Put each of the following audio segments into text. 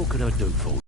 What can I do for you?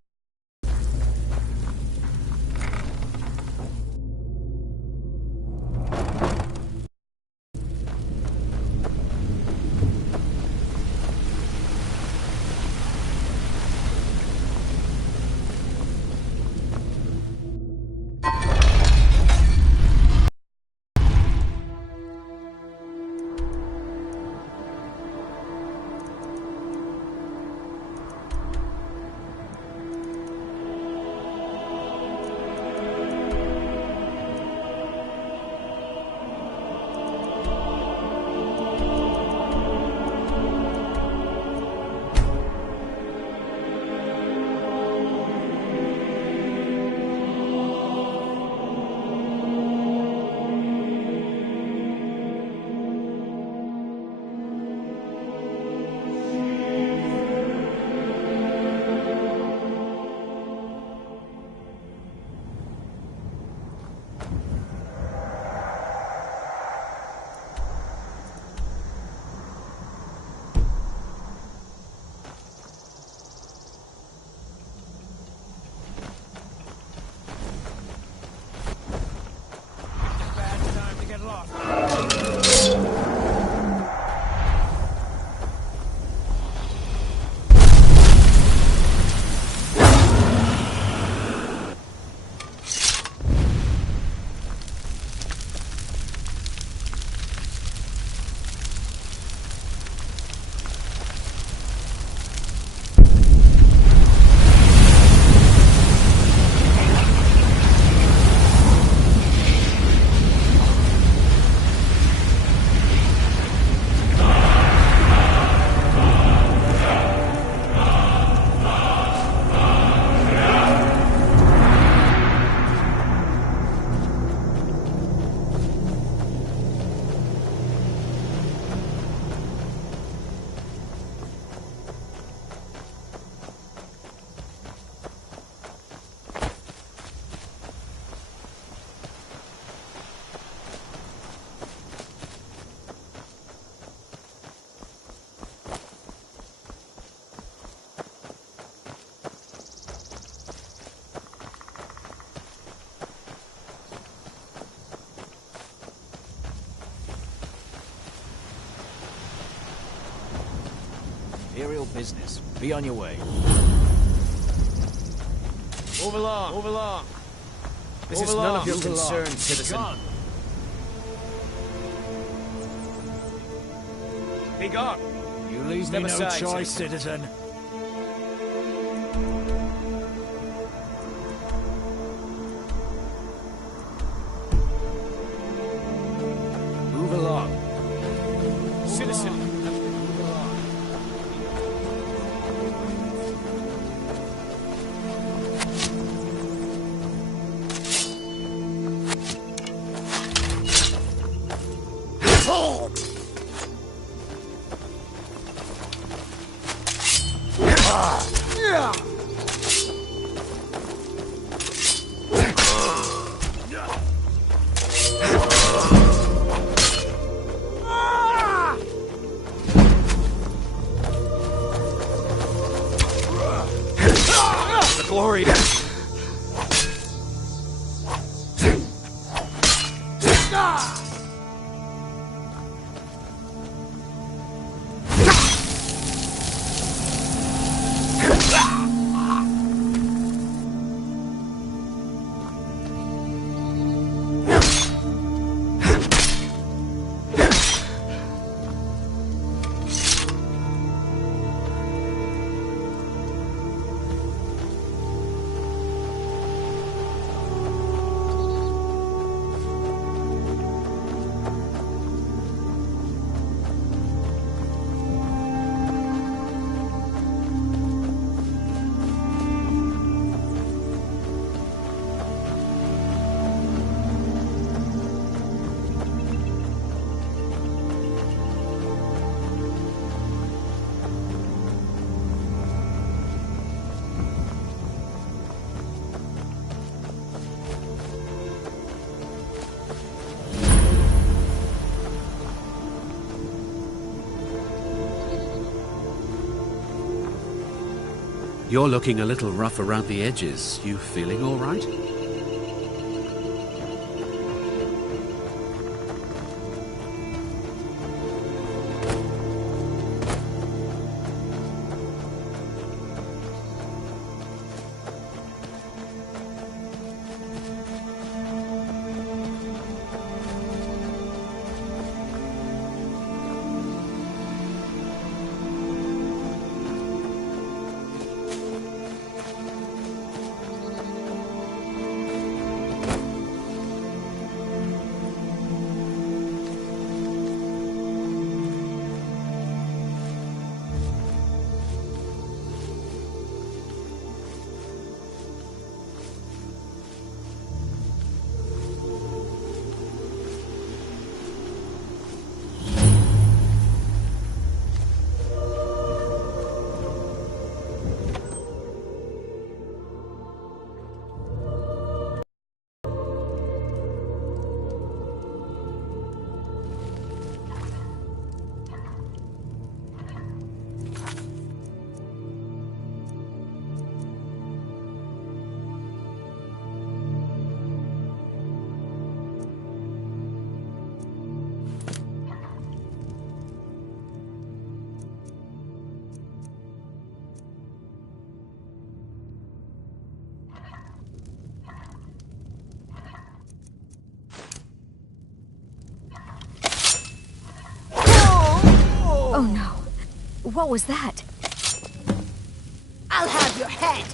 Imperial business. Be on your way. Move along, move along. This Move is none along. of your Move concern, along. citizen. Be gone. You leave Step me no aside, choice, citizen. citizen. Move along. Citizen. The glory. You're looking a little rough around the edges. You feeling all right? Oh no. What was that? I'll have your head!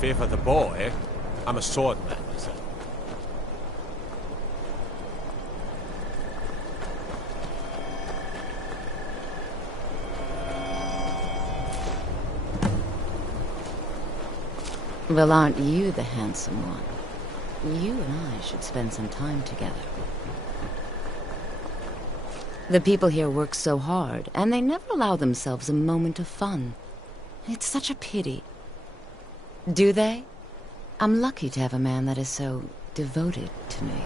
Favour the bow, eh? I'm a swordman myself. Well, aren't you the handsome one? You and I should spend some time together. The people here work so hard, and they never allow themselves a moment of fun. It's such a pity. Do they? I'm lucky to have a man that is so devoted to me.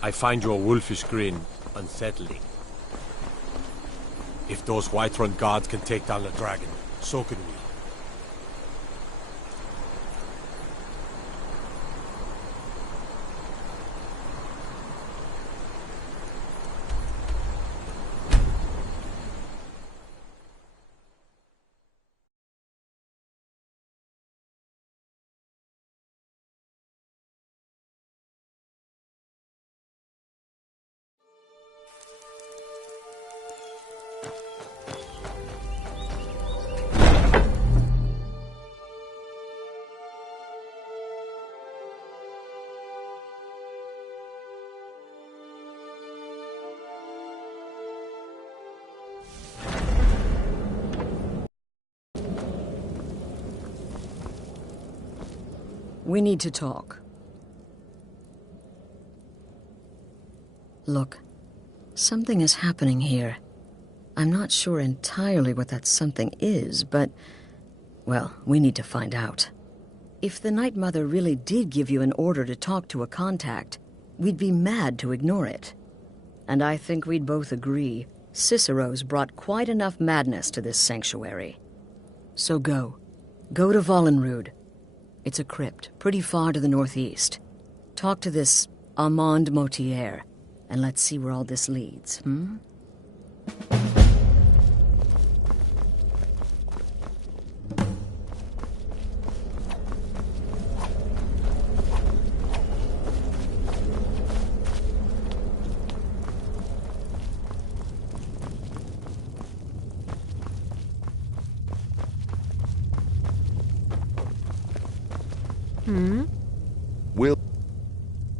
I find your wolfish grin unsettling. If those Whiterun gods can take down the dragon, so can we. We need to talk. Look, something is happening here. I'm not sure entirely what that something is, but, well, we need to find out. If the Night Mother really did give you an order to talk to a contact, we'd be mad to ignore it. And I think we'd both agree Cicero's brought quite enough madness to this sanctuary. So go. Go to Vollenrud. It's a crypt, pretty far to the northeast. Talk to this Armand Motier, and let's see where all this leads,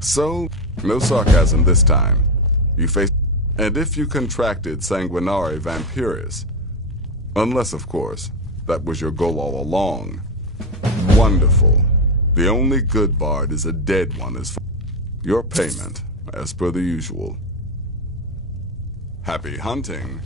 So, no sarcasm this time. You face... And if you contracted Sanguinare Vampiris, unless, of course, that was your goal all along. Wonderful. The only good bard is a dead one as far... Your payment, as per the usual. Happy hunting.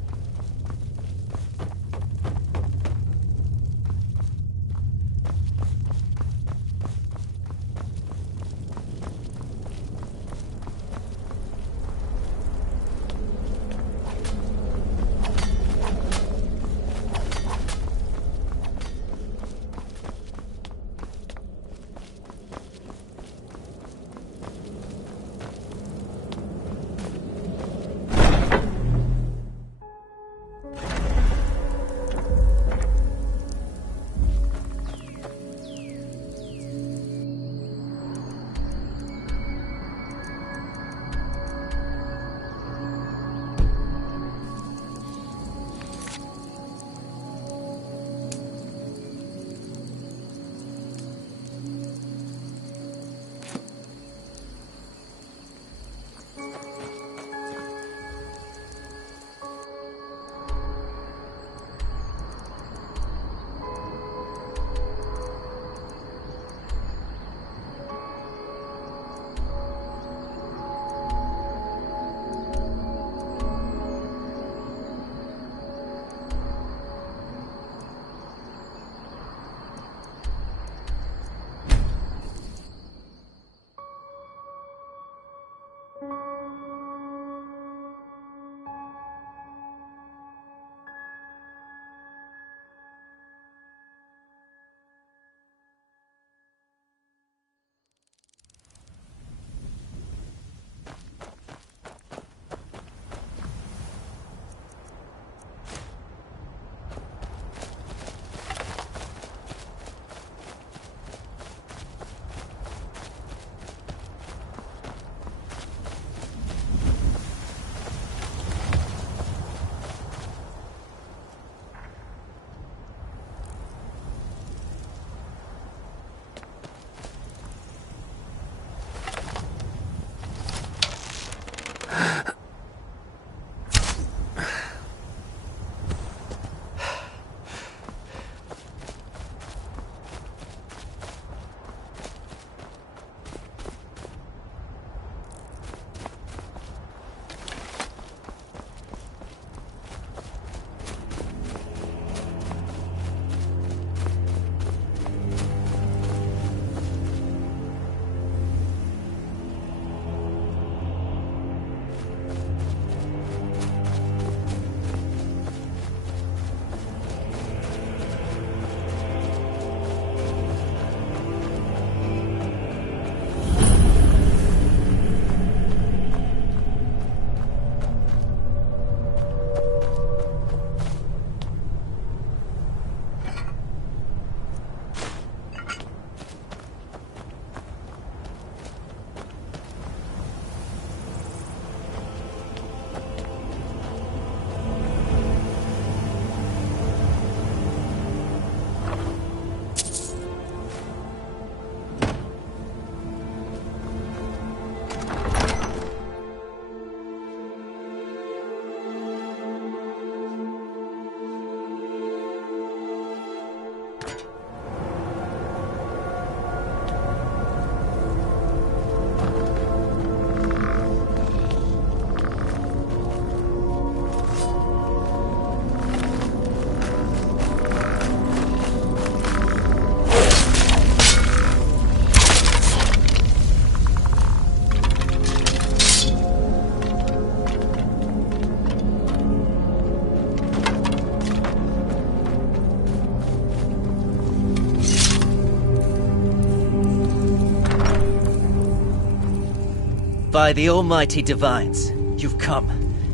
By the almighty divines, you've come.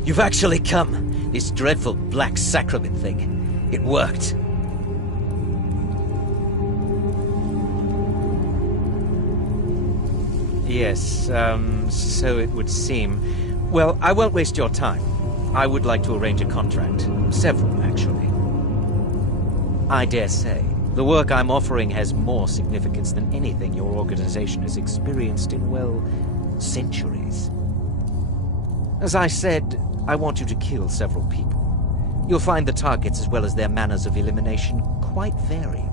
You've actually come. This dreadful black sacrament thing. It worked. Yes, so it would seem. Well, I won't waste your time. I would like to arrange a contract. Several, actually. I dare say, the work I'm offering has more significance than anything your organization has experienced in, well, centuries. As I said, I want you to kill several people. You'll find the targets as well as their manners of elimination quite varied.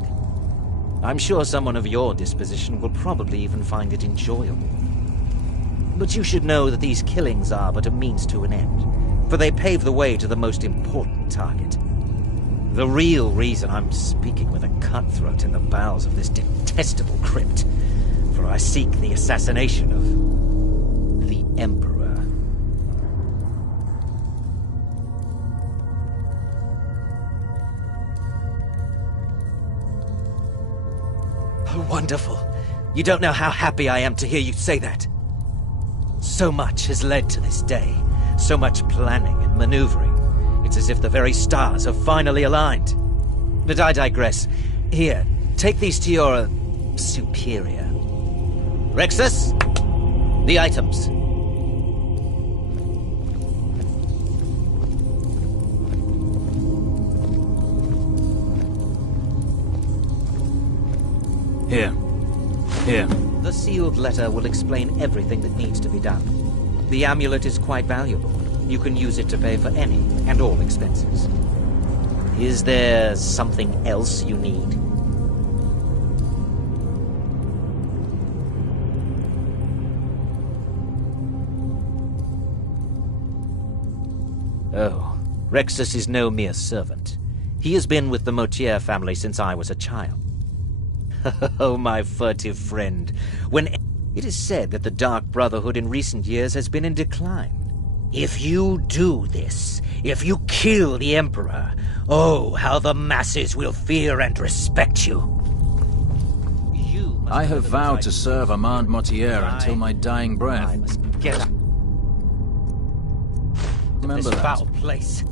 I'm sure someone of your disposition will probably even find it enjoyable. But you should know that these killings are but a means to an end, for they pave the way to the most important target. The real reason I'm speaking with a cutthroat in the bowels of this detestable crypt, for I seek the assassination of the Emperor. Oh, wonderful. You don't know how happy I am to hear you say that. So much has led to this day. So much planning and maneuvering. It's as if the very stars have finally aligned. But I digress. Here, take these to your superior. Rexus, the items. Here. The sealed letter will explain everything that needs to be done. The amulet is quite valuable. You can use it to pay for any and all expenses. Is there something else you need? Oh, Rexus is no mere servant. He has been with the Motier family since I was a child. Oh, my furtive friend. It is said that the Dark Brotherhood in recent years has been in decline. If you do this, if you kill the Emperor, oh, how the masses will fear and respect you. I have vowed to serve Armand Motier until my dying breath. I must get up. Remember This that. foul place.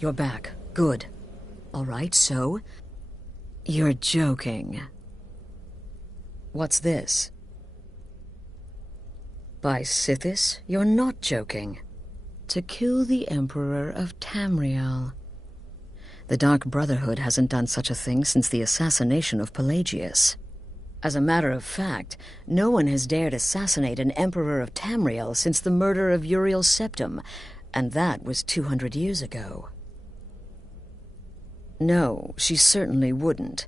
You're back. Good. All right, so... You're joking. What's this? By Sithis, you're not joking. To kill the Emperor of Tamriel. The Dark Brotherhood hasn't done such a thing since the assassination of Pelagius. As a matter of fact, no one has dared assassinate an Emperor of Tamriel since the murder of Uriel Septim, and that was 200 years ago. No, she certainly wouldn't.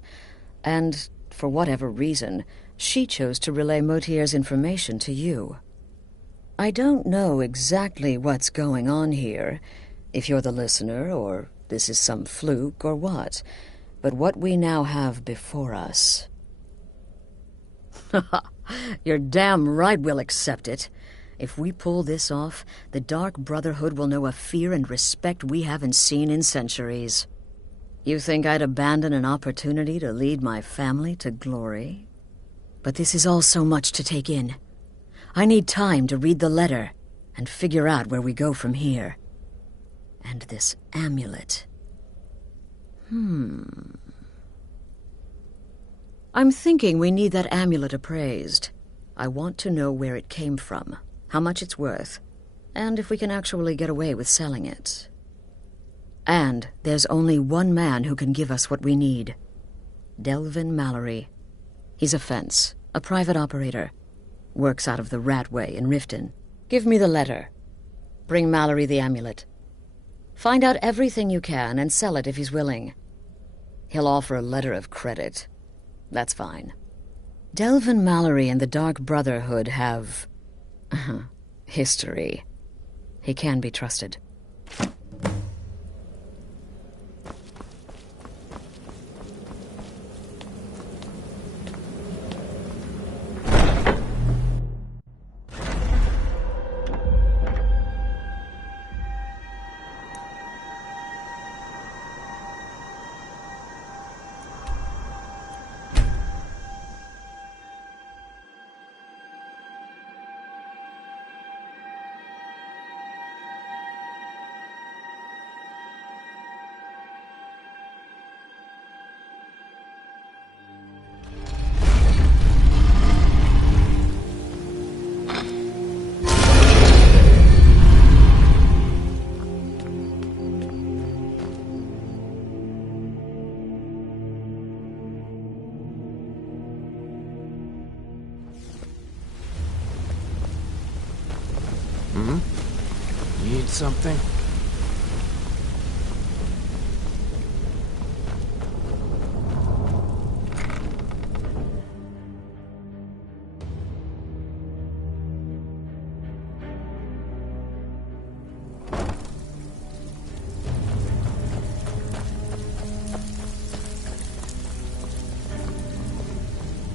And, for whatever reason, she chose to relay Motier's information to you. I don't know exactly what's going on here, if you're the listener, or this is some fluke, or what. But what we now have before us... You're damn right we'll accept it. If we pull this off, the Dark Brotherhood will know a fear and respect we haven't seen in centuries. You think I'd abandon an opportunity to lead my family to glory? But this is all so much to take in. I need time to read the letter and figure out where we go from here. And this amulet. I'm thinking we need that amulet appraised. I want to know where it came from, how much it's worth, and if we can actually get away with selling it. And there's only one man who can give us what we need. Delvin Mallory. He's a fence, a private operator. Works out of the Ratway in Riften. Give me the letter. Bring Mallory the amulet. Find out everything you can and sell it if he's willing. He'll offer a letter of credit. That's fine. Delvin Mallory and the Dark Brotherhood have... history. He can be trusted. Need something?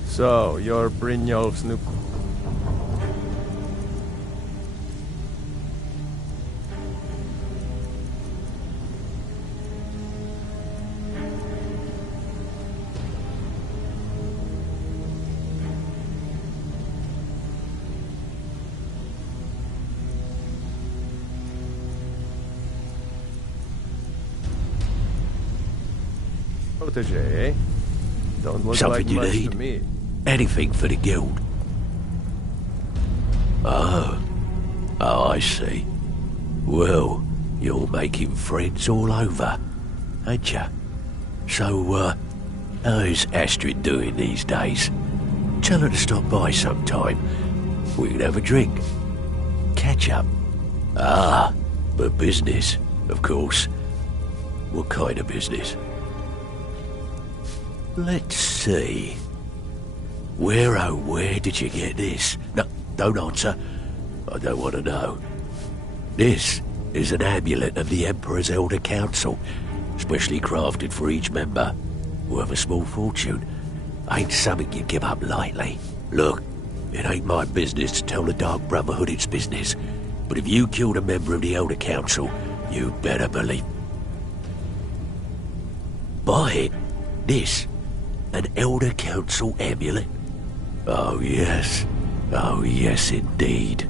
So, you're Brynjolf's new... protege, eh? Don't look Something like you much need? to me. Anything for the guild. Oh, I see. Well, you're making friends all over, ain't ya? So, how's Astrid doing these days? Tell her to stop by sometime. We can have a drink. Catch up. Ah, but business, of course. What kind of business? Let's see. Where did you get this? No, don't answer. I don't want to know. This is an amulet of the Emperor's Elder Council, specially crafted for each member. Worth a small fortune. Ain't something you give up lightly. Look, it ain't my business to tell the Dark Brotherhood its business, but if you killed a member of the Elder Council, you better believe... Buy it. This. An Elder Council amulet. Oh yes indeed.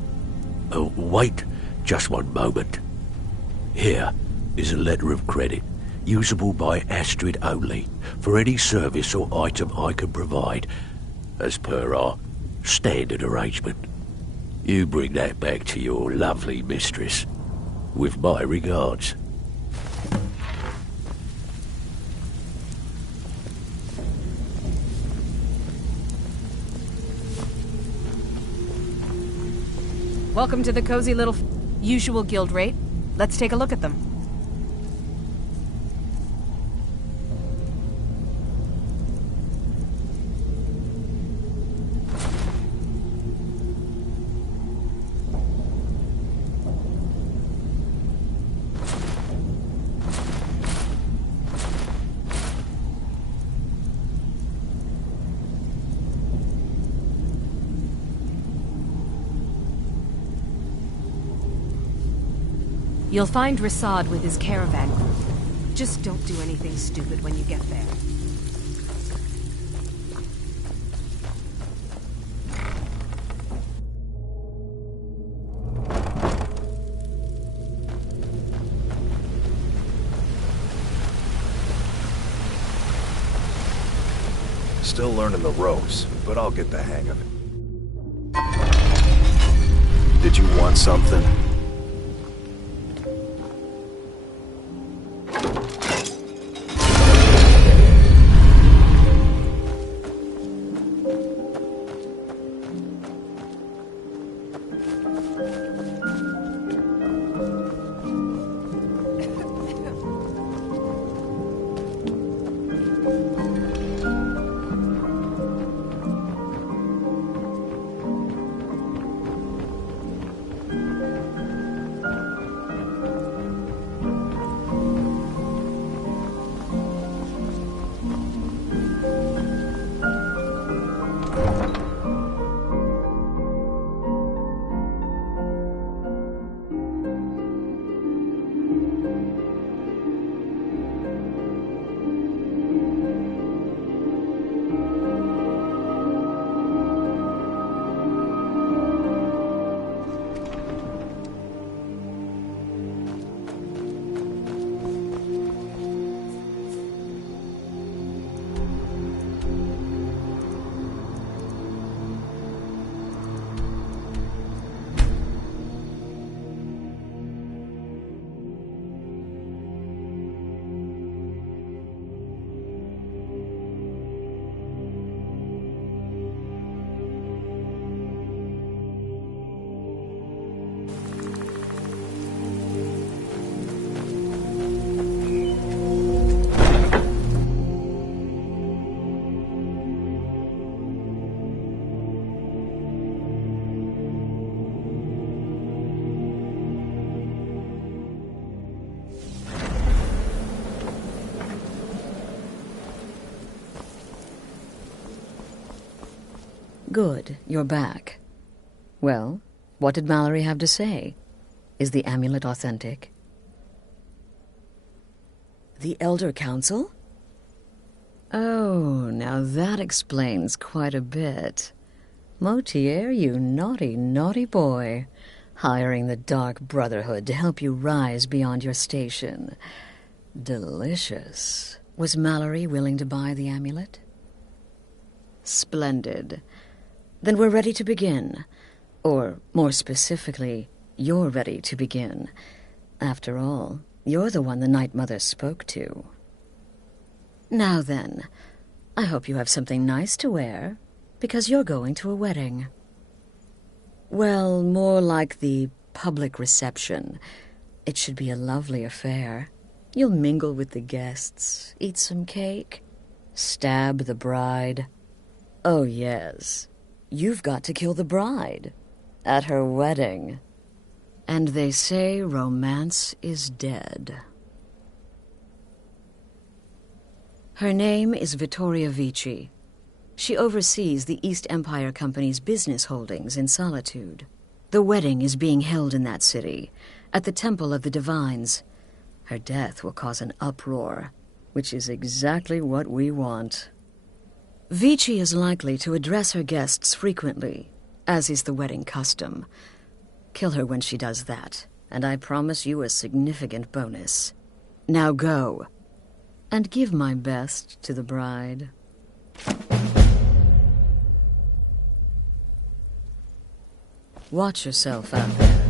Oh, wait just one moment. Here, is a letter of credit, usable by Astrid only, for any service or item I can provide, as per our standard arrangement. You bring that back to your lovely mistress, with my regards. Welcome to the cozy little usual guild rate. Let's take a look at them. You'll find Rasad with his caravan group. Just don't do anything stupid when you get there. Still learning the ropes, but I'll get the hang of it. Did you want something? Good, you're back. Well, what did Mallory have to say? Is the amulet authentic? The Elder Council? Oh, now that explains quite a bit. Motier, you naughty, naughty boy. Hiring the Dark Brotherhood to help you rise beyond your station. Delicious. Was Mallory willing to buy the amulet? Splendid. Then we're ready to begin. Or, more specifically, you're ready to begin. After all, you're the one the Night Mother spoke to. Now then, I hope you have something nice to wear, because you're going to a wedding. Well, more like the public reception. It should be a lovely affair. You'll mingle with the guests, eat some cake, stab the bride. Oh, yes. You've got to kill the bride at her wedding. And they say romance is dead. Her name is Vittoria Vici. She oversees the East Empire Company's business holdings in Solitude. The wedding is being held in that city, at the Temple of the Divines. Her death will cause an uproar, which is exactly what we want. Vici is likely to address her guests frequently, as is the wedding custom. Kill her when she does that, and I promise you a significant bonus. Now go. And give my best to the bride. Watch yourself out there.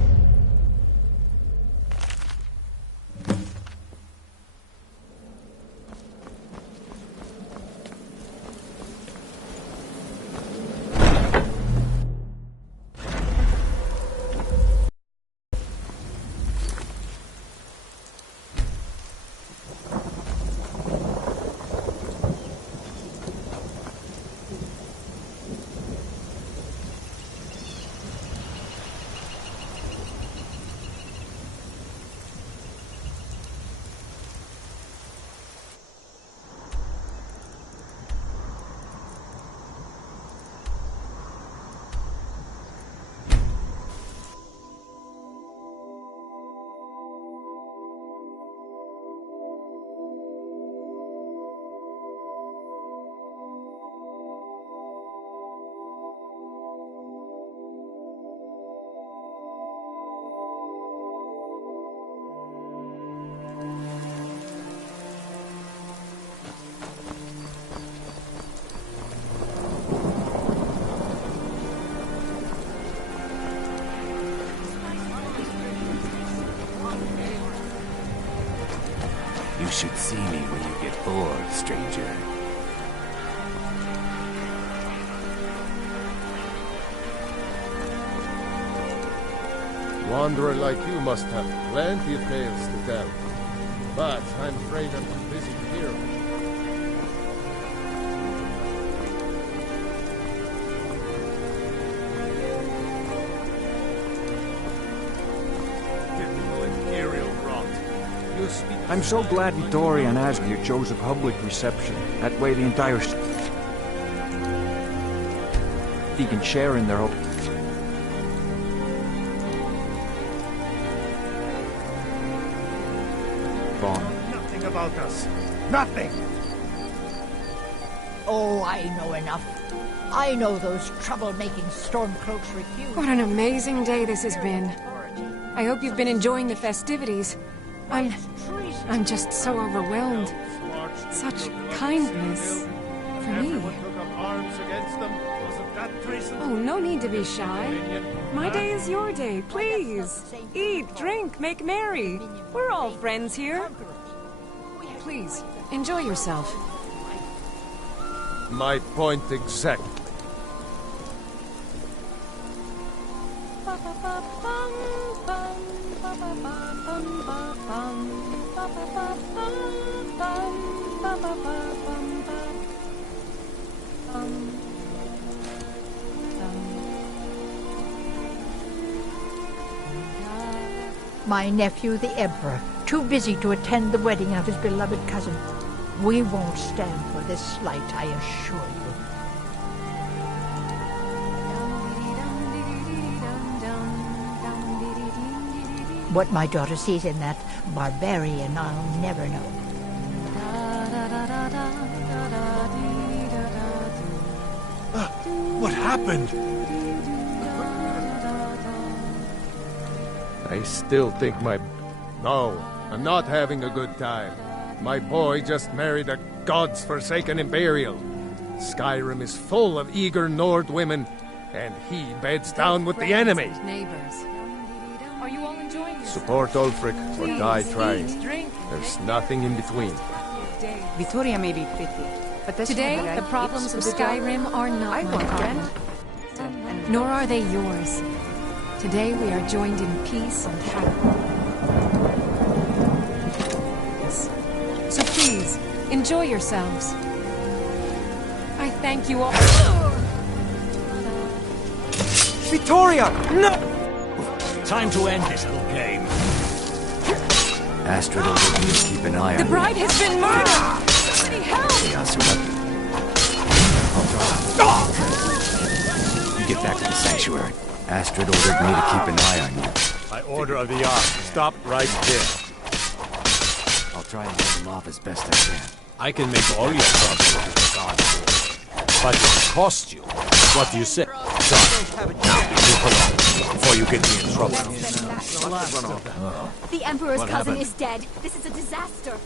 You should see me when you get bored, stranger. Wanderer like you must have plenty of tales to tell. But I'm afraid I'm too busy to hear them. I'm so glad Vittoria and Asgeir chose a public reception. That way the entire he can share in their hope. Nothing about us. Nothing! Oh, I know enough. I know those trouble-making stormcloaks refuse. What an amazing day this has been. I hope you've been enjoying the festivities. I'm just so overwhelmed. Such kindness for me. Oh, no need to be shy. My day is your day, please. Eat, drink, make merry. We're all friends here. Please, enjoy yourself. My point exactly. My nephew, the Emperor, too busy to attend the wedding of his beloved cousin. We won't stand for this slight, I assure you. What my daughter sees in that barbarian, I'll never know. What happened? I still think my... No, I'm not having a good time. My boy just married a god's forsaken Imperial. Skyrim is full of eager Nord women, and he beds down with the enemy. Neighbors. Are you all enjoying yourself? Support Ulfric or die trying. Eat, drink. There's nothing in between. Vittoria may be pretty, but that's Today, the problems of Skyrim are not my problem. Nor are they yours. Today we are joined in peace and happiness. So please, enjoy yourselves. I thank you all. Vittoria! No! Time to end this little game. Astrid will need to keep an eye on The bride has been murdered! Somebody help! You get back to the sanctuary. Astrid ordered me to keep an eye on you. By order of the Ark, stop right there. I'll try and get them off as best I can. I can make all your troubles with the guard force, but it'll cost you. What do you say? Son, now leave alone before you get me in trouble. The Emperor's What cousin happened? is dead. This is a disaster.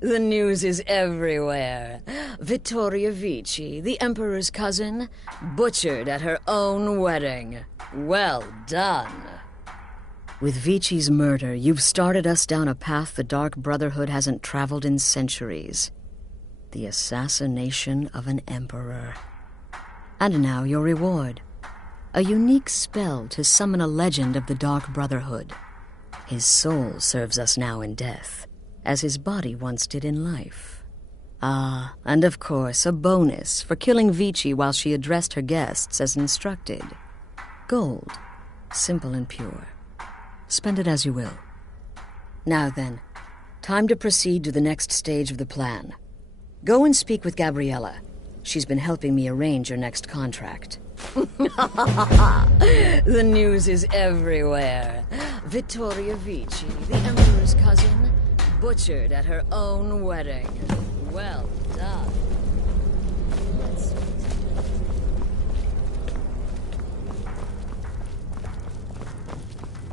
The news is everywhere. Vittoria Vici, the Emperor's cousin, butchered at her own wedding. Well done. With Vici's murder, you've started us down a path the Dark Brotherhood hasn't traveled in centuries. The assassination of an emperor. And now your reward. A unique spell to summon a legend of the Dark Brotherhood. His soul serves us now in death, as his body once did in life. Ah, and of course, a bonus for killing Vici while she addressed her guests as instructed. Gold, simple and pure. Spend it as you will. Now then, time to proceed to the next stage of the plan. Go and speak with Gabriella. She's been helping me arrange your next contract. The news is everywhere. Vittoria Vici, the Emperor's cousin, butchered at her own wedding. Well done.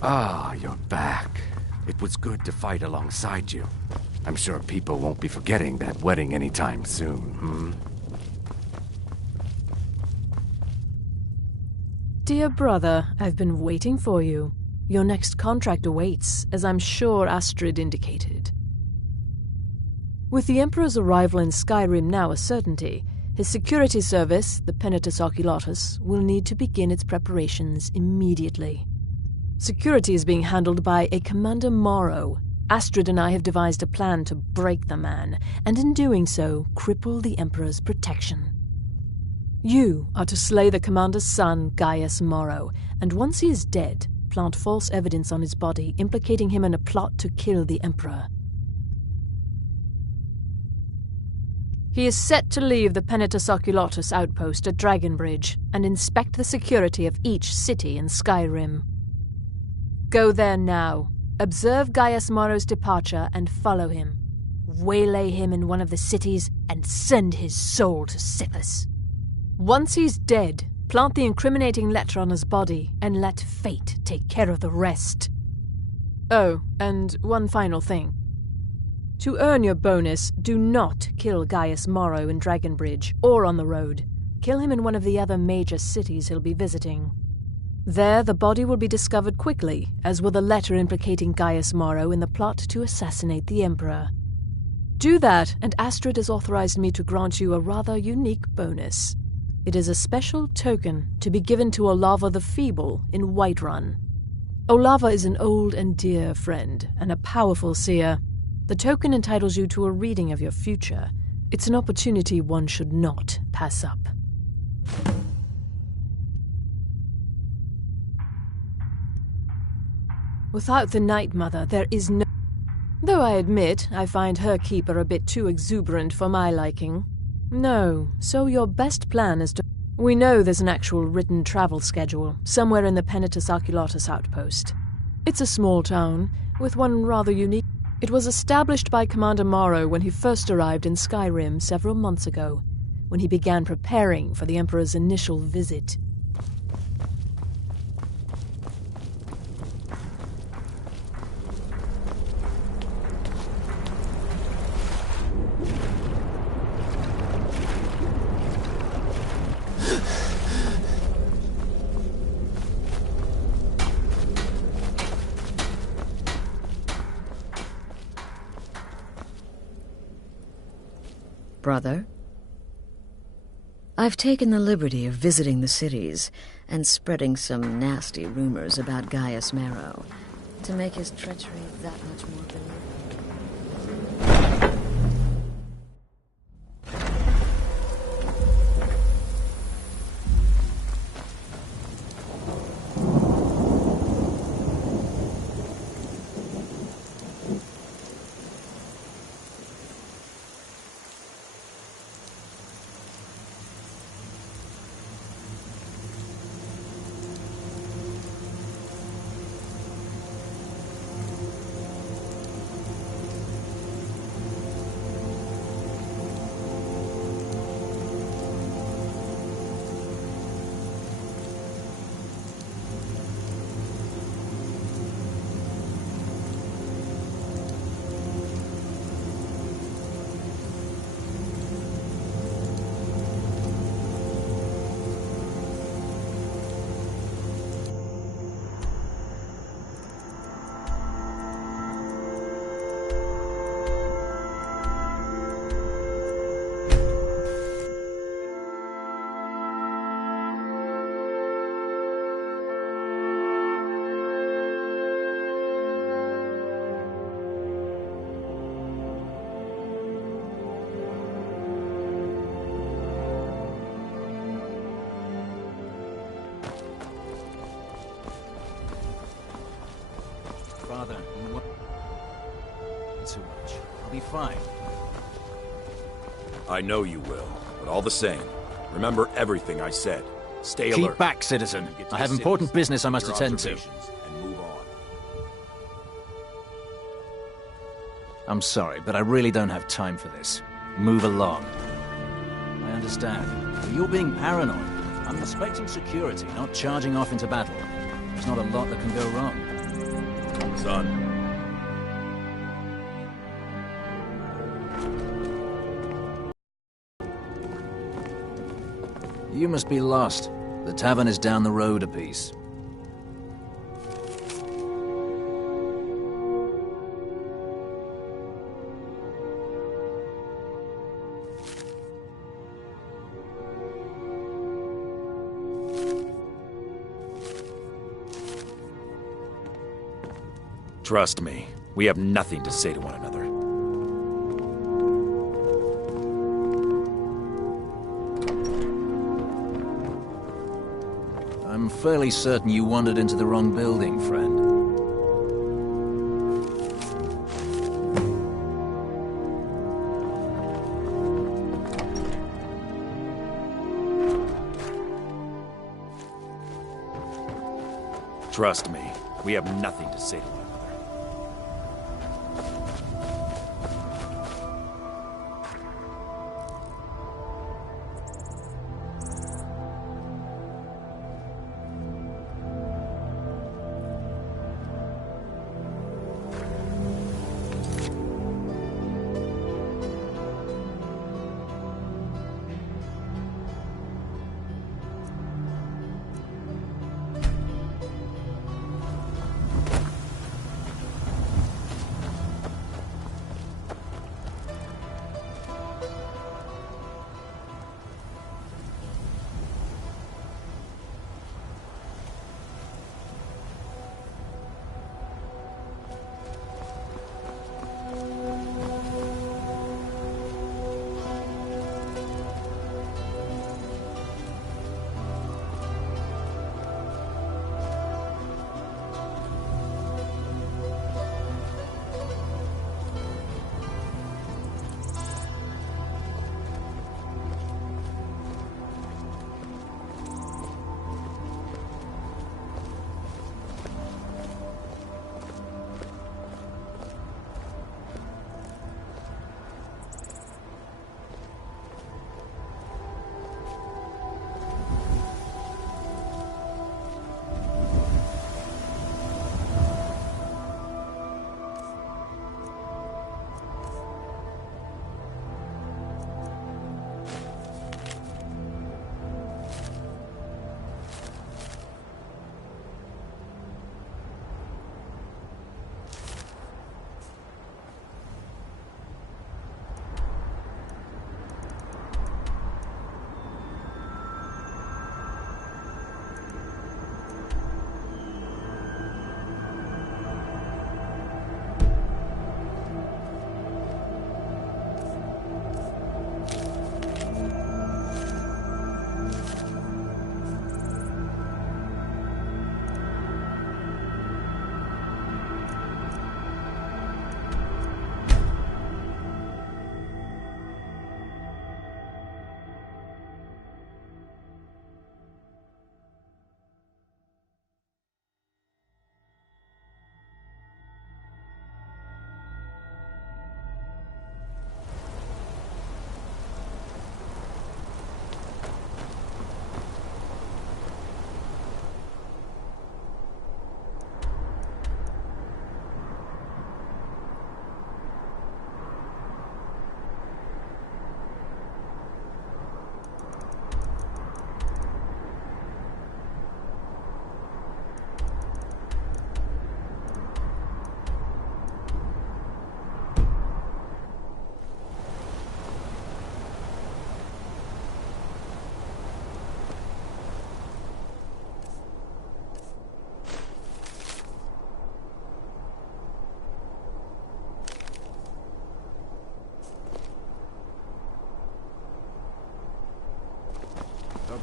Ah, you're back. It was good to fight alongside you. I'm sure people won't be forgetting that wedding anytime soon, hmm? Dear brother, I've been waiting for you. Your next contract awaits, as I'm sure Astrid indicated. With the Emperor's arrival in Skyrim now a certainty, his security service, the Penitus Oculatus, will need to begin its preparations immediately. Security is being handled by a Commander Morrow. Astrid and I have devised a plan to break the man, and in doing so, cripple the Emperor's protection. You are to slay the Commander's son, Gaius Morrow, and once he is dead, plant false evidence on his body, implicating him in a plot to kill the Emperor. He is set to leave the Penitus Oculatus outpost at Dragonbridge and inspect the security of each city in Skyrim. Go there now, observe Gaius Morrow's departure and follow him. Waylay him in one of the cities and send his soul to Sithis. Once he's dead, plant the incriminating letter on his body and let fate take care of the rest. Oh, and one final thing. To earn your bonus, do not kill Gaius Morrow in Dragonbridge or on the road. Kill him in one of the other major cities he'll be visiting. There, the body will be discovered quickly, as will the letter implicating Gaius Morrow in the plot to assassinate the Emperor. Do that, and Astrid has authorized me to grant you a rather unique bonus. It is a special token to be given to Olava the Feeble in Whiterun. Olava is an old and dear friend, and a powerful seer. The token entitles you to a reading of your future. It's an opportunity one should not pass up. Without the Night Mother, there is no... Though I admit I find her keeper a bit too exuberant for my liking. No, so your best plan is to... We know there's an actual written travel schedule, somewhere in the Penitus Oculatus outpost. It's a small town, with one rather unique... It was established by Commander Morrow when he first arrived in Skyrim several months ago, when he began preparing for the Emperor's initial visit. Brother? I've taken the liberty of visiting the cities and spreading some nasty rumors about Gaius Marrow to make his treachery that much more believable. Father, you won't too much. I'll be fine. I know you will, but all the same, remember everything I said. Stay alert. Keep back, citizen. I have important business I must attend to. And move on. I'm sorry, but I really don't have time for this. Move along. I understand. But you're being paranoid. I'm inspecting security, not charging off into battle. There's not a lot that can go wrong. Son. You must be lost. The tavern is down the road a piece. Trust me, we have nothing to say to one another. I'm fairly certain you wandered into the wrong building, friend. Trust me, we have nothing to say to one another.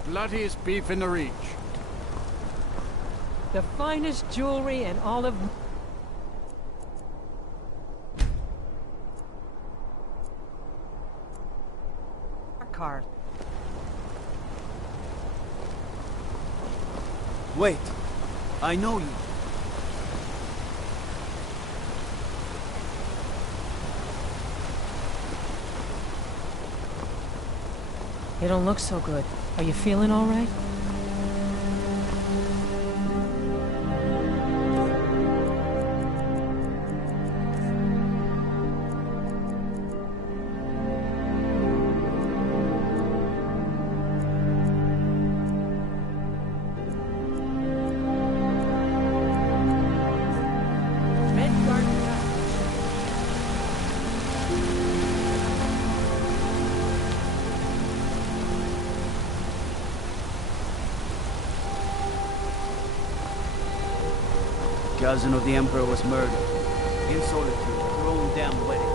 bloodiest beef in the Reach. The finest jewelry in all of... Car. Wait. I know you. You don't look so good. Are you feeling all right? Cousin of the Emperor was murdered. In solitude, at her own damn wedding.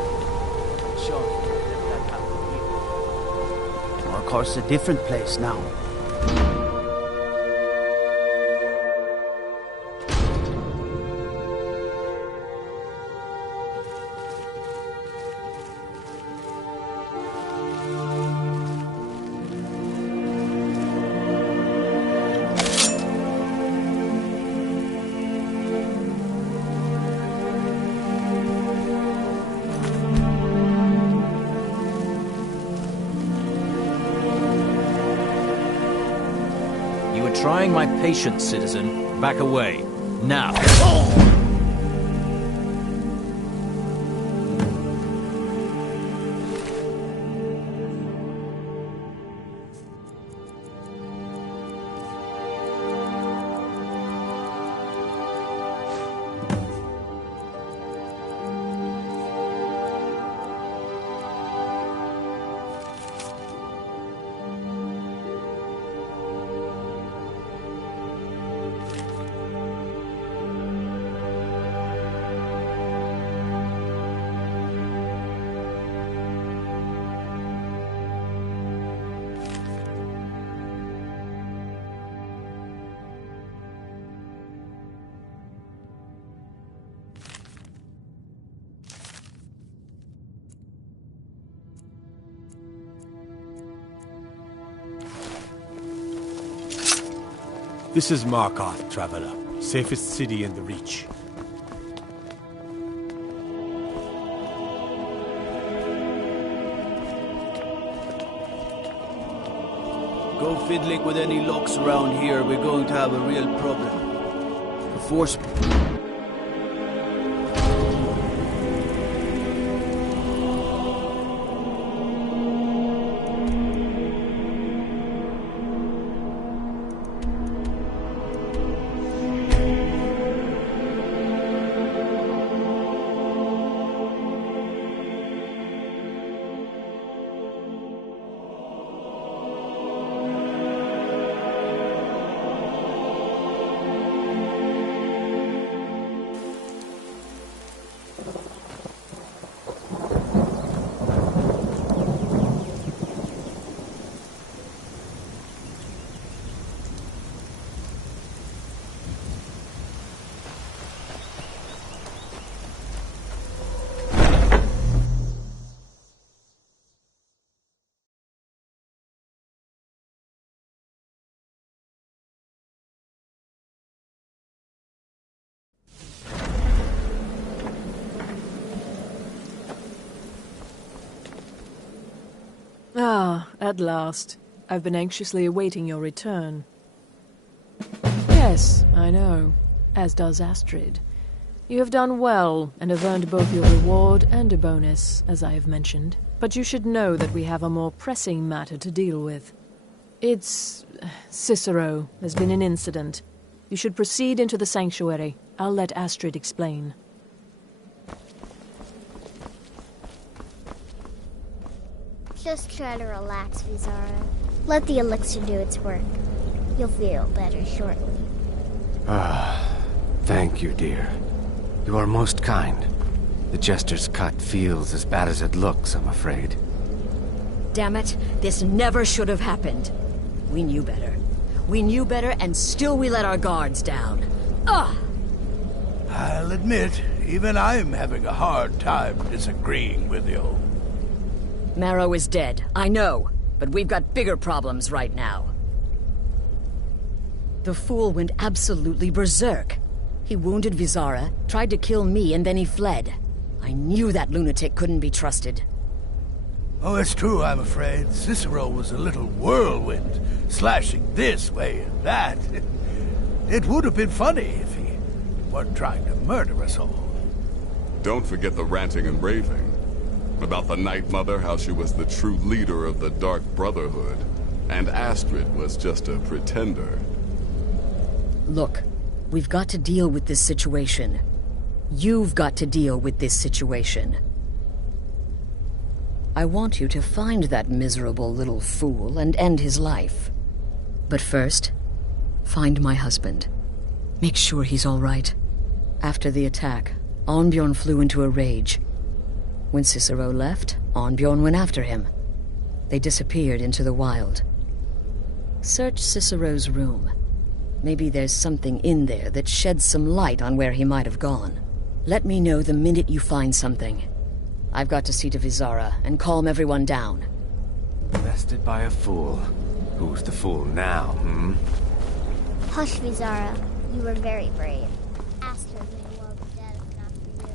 Sure, let that happen here. Of course, a different place now. Trying my patience, citizen. Back away. Now. This is Markarth, Traveler. Safest city in the Reach. Go fiddling with any locks around here, we're going to have a real problem. The Force... Ah, at last. I've been anxiously awaiting your return. Yes, I know. As does Astrid. You have done well, and have earned both your reward and a bonus, as I have mentioned. But you should know that we have a more pressing matter to deal with. It's... Cicero. There's been an incident. You should proceed into the sanctuary. I'll let Astrid explain. Just try to relax, Vizara. Let the elixir do its work. You'll feel better shortly. Thank you, dear. You are most kind. The Jester's cut feels as bad as it looks, I'm afraid. Damn it, this never should have happened. We knew better. We knew better, and still we let our guards down. Ugh! I'll admit, even I'm having a hard time disagreeing with you. Marrow is dead, I know, but we've got bigger problems right now. The fool went absolutely berserk. He wounded Vizara, tried to kill me, and then he fled. I knew that lunatic couldn't be trusted. Oh, it's true, I'm afraid. Cicero was a little whirlwind, slashing this way and that. It would have been funny if he weren't trying to murder us all. Don't forget the ranting and raving. About the Night Mother, how she was the true leader of the Dark Brotherhood, and Astrid was just a pretender. Look, we've got to deal with this situation. You've got to deal with this situation. I want you to find that miserable little fool and end his life. But first, find my husband. Make sure he's all right. After the attack, Arnbjorn flew into a rage. When Cicero left, Arnbjorn went after him. They disappeared into the wild. Search Cicero's room. Maybe there's something in there that sheds some light on where he might have gone. Let me know the minute you find something. I've got to see to Vizara and calm everyone down. Bested by a fool. Who's the fool now, hmm? Hush, Vizara. You were very brave. Astrid may well be dead if not for you.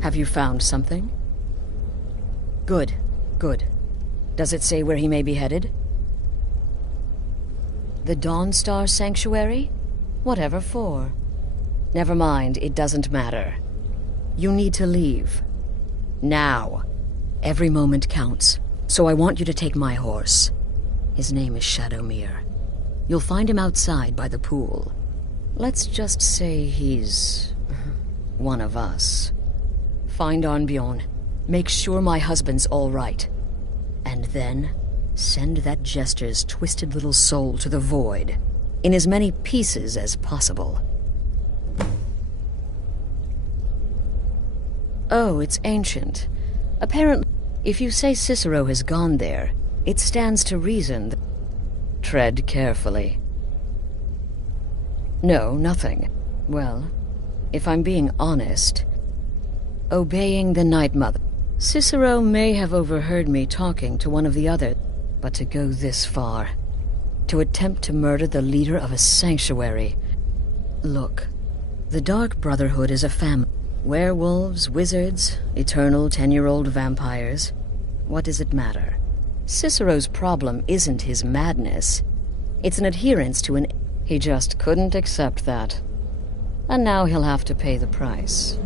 Have you found something? Good, good. Does it say where he may be headed? The Dawnstar Sanctuary? Whatever for. Never mind, it doesn't matter. You need to leave. Now. Every moment counts, so I want you to take my horse. His name is Shadowmere. You'll find him outside by the pool. Let's just say he's one of us. Find Arnbjorn. Make sure my husband's all right. And then send that jester's twisted little soul to the void, in as many pieces as possible. Oh, it's ancient. Apparently, if you say Cicero has gone there, it stands to reason that... Tread carefully. No, nothing. Well, if I'm being honest, obeying the Night Mother. Cicero may have overheard me talking to one of the others, but to go this far, to attempt to murder the leader of a sanctuary. Look, the Dark Brotherhood is a family. Werewolves, wizards, eternal 10-year-old vampires. What does it matter? Cicero's problem isn't his madness. It's an adherence to an... He just couldn't accept that. And now he'll have to pay the price.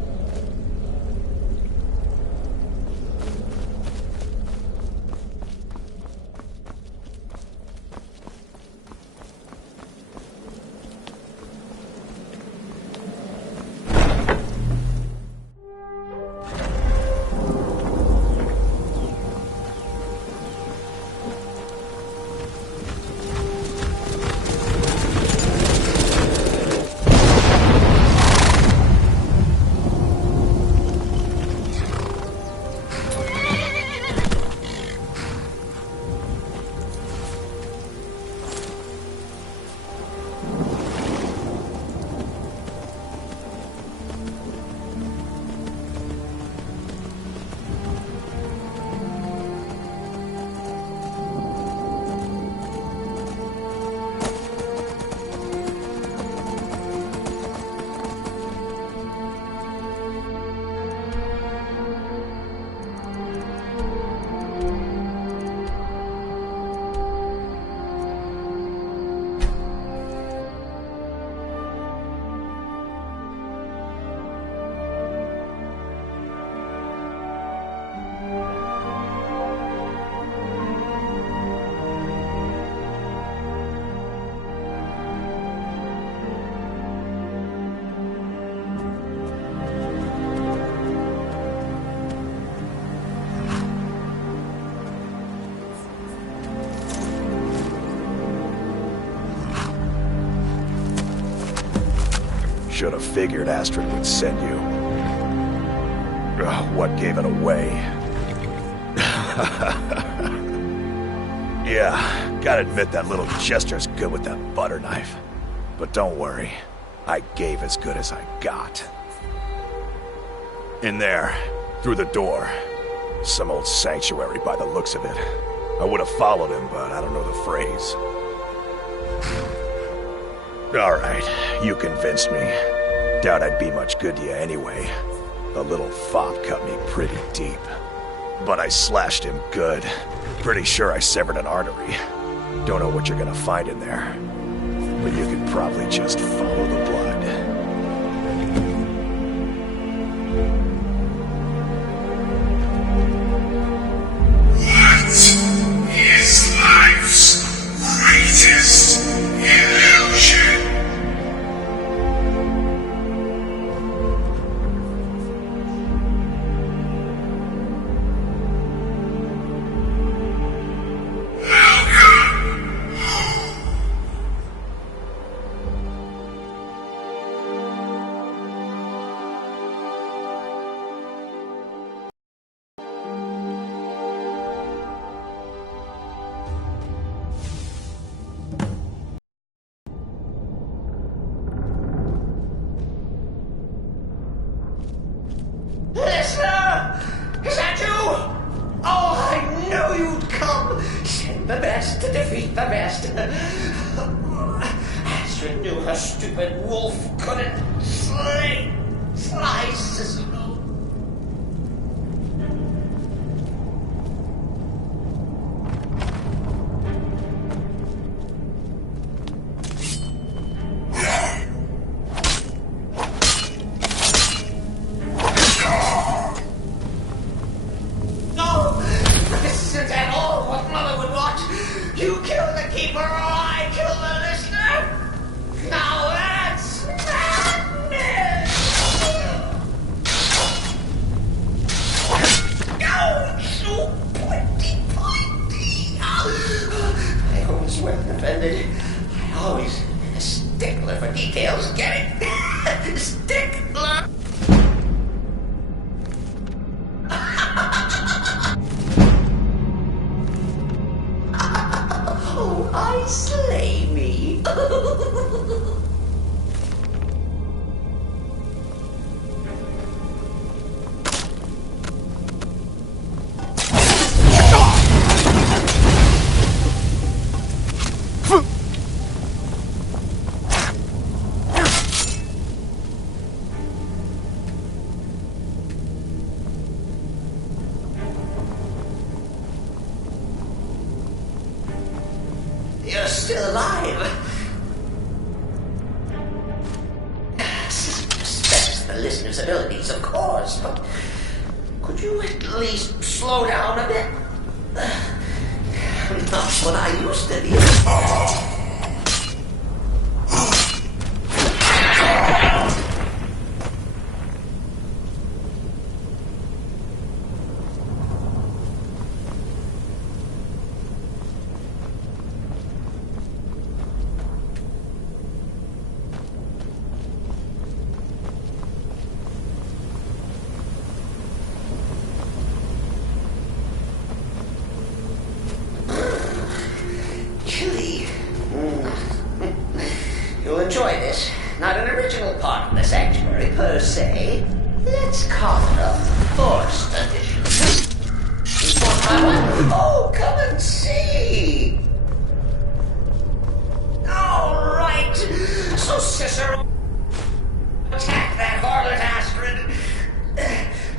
Should have figured Astrid would send you. Ugh, what gave it away? Yeah, gotta admit that little gesture's good with that butter knife. But don't worry, I gave as good as I got. In there, through the door. Some old sanctuary by the looks of it. I would have followed him, but I don't know the phrase. Alright, you convinced me. Doubt I'd be much good to you anyway. The little fop cut me pretty deep. But I slashed him good. Pretty sure I severed an artery. Don't know what you're gonna find in there. But you can probably just follow the blood. What is life's greatest illusion? Listener! Is that you? Oh, I knew you'd come! Send the best to defeat the best. Astrid knew her stupid wolf couldn't slice Cicero. the listener's abilities, of course, but could you at least slow down a bit? Not what I used to be. You'll enjoy this. Not an original part of the sanctuary per se. Let's call it a forced addition. Oh, come and see! All right. So Cicero attacked that harlot Astrid.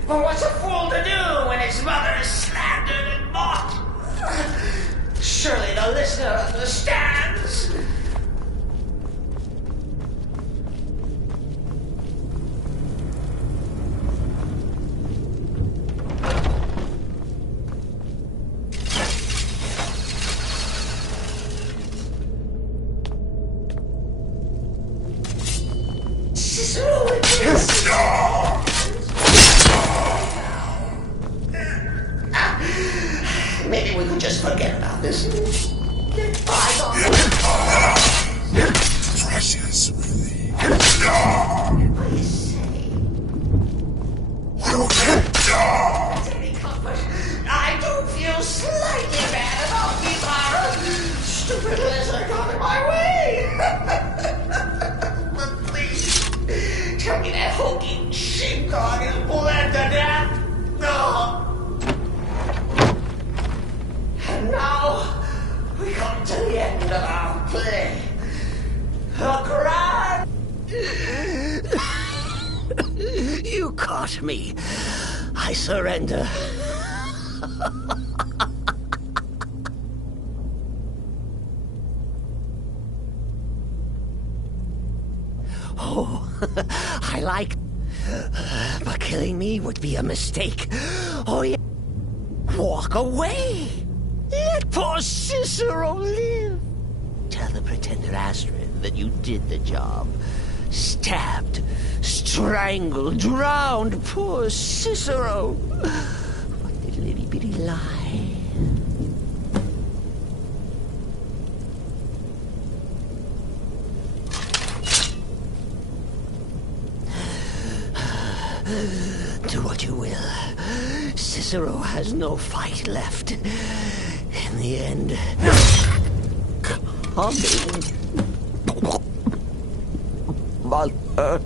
But what's a fool to do when his mother is slandered and mocked? Surely the listener understands. Maybe we could just forget about this. Precious relief. Any comfort? I do feel slightly bad about me, Clara. Stupid lizard got in my way. But please, tell me that hulking sheepdog is bled to death. No. And now we come to the end of our play. A grand. You caught me. I surrender. Oh, I like... But killing me would be a mistake. Oh, yeah. Walk away. Let poor Cicero live. Tell the pretender Astrid that you did the job. Stabbed, strangled, drowned poor Cicero. What little itty-bitty lie. Do what you will. Cicero has no fight left. In the end, coming. Mother.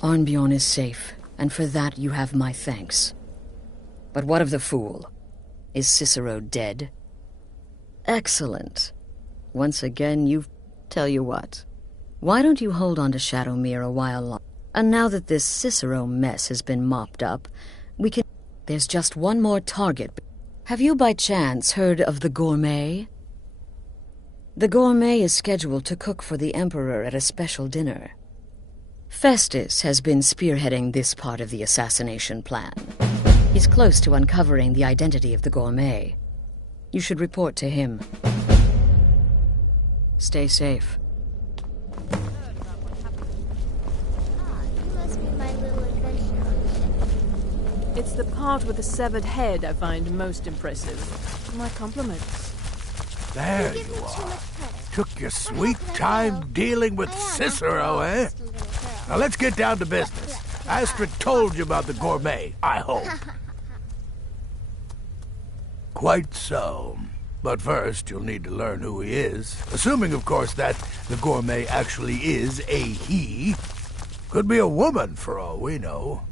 Arnbjorn is safe, and for that you have my thanks. But what of the fool? Is Cicero dead? Excellent. Once again, tell you what. Why don't you hold on to Shadowmere a while longer? And now that this Cicero mess has been mopped up, we can... There's just one more target. Have you by chance heard of the Gourmet? The Gourmet is scheduled to cook for the Emperor at a special dinner. Festus has been spearheading this part of the assassination plan. He's close to uncovering the identity of the Gourmet. You should report to him. Stay safe. It's the part with the severed head I find most impressive. My compliments. There you are. Took your sweet time dealing with Cicero, eh? Now let's get down to business. Astrid told you about the Gourmet, I hope. Quite so. But first, you'll need to learn who he is. Assuming, of course, that the Gourmet actually is a he. Could be a woman, for all we know.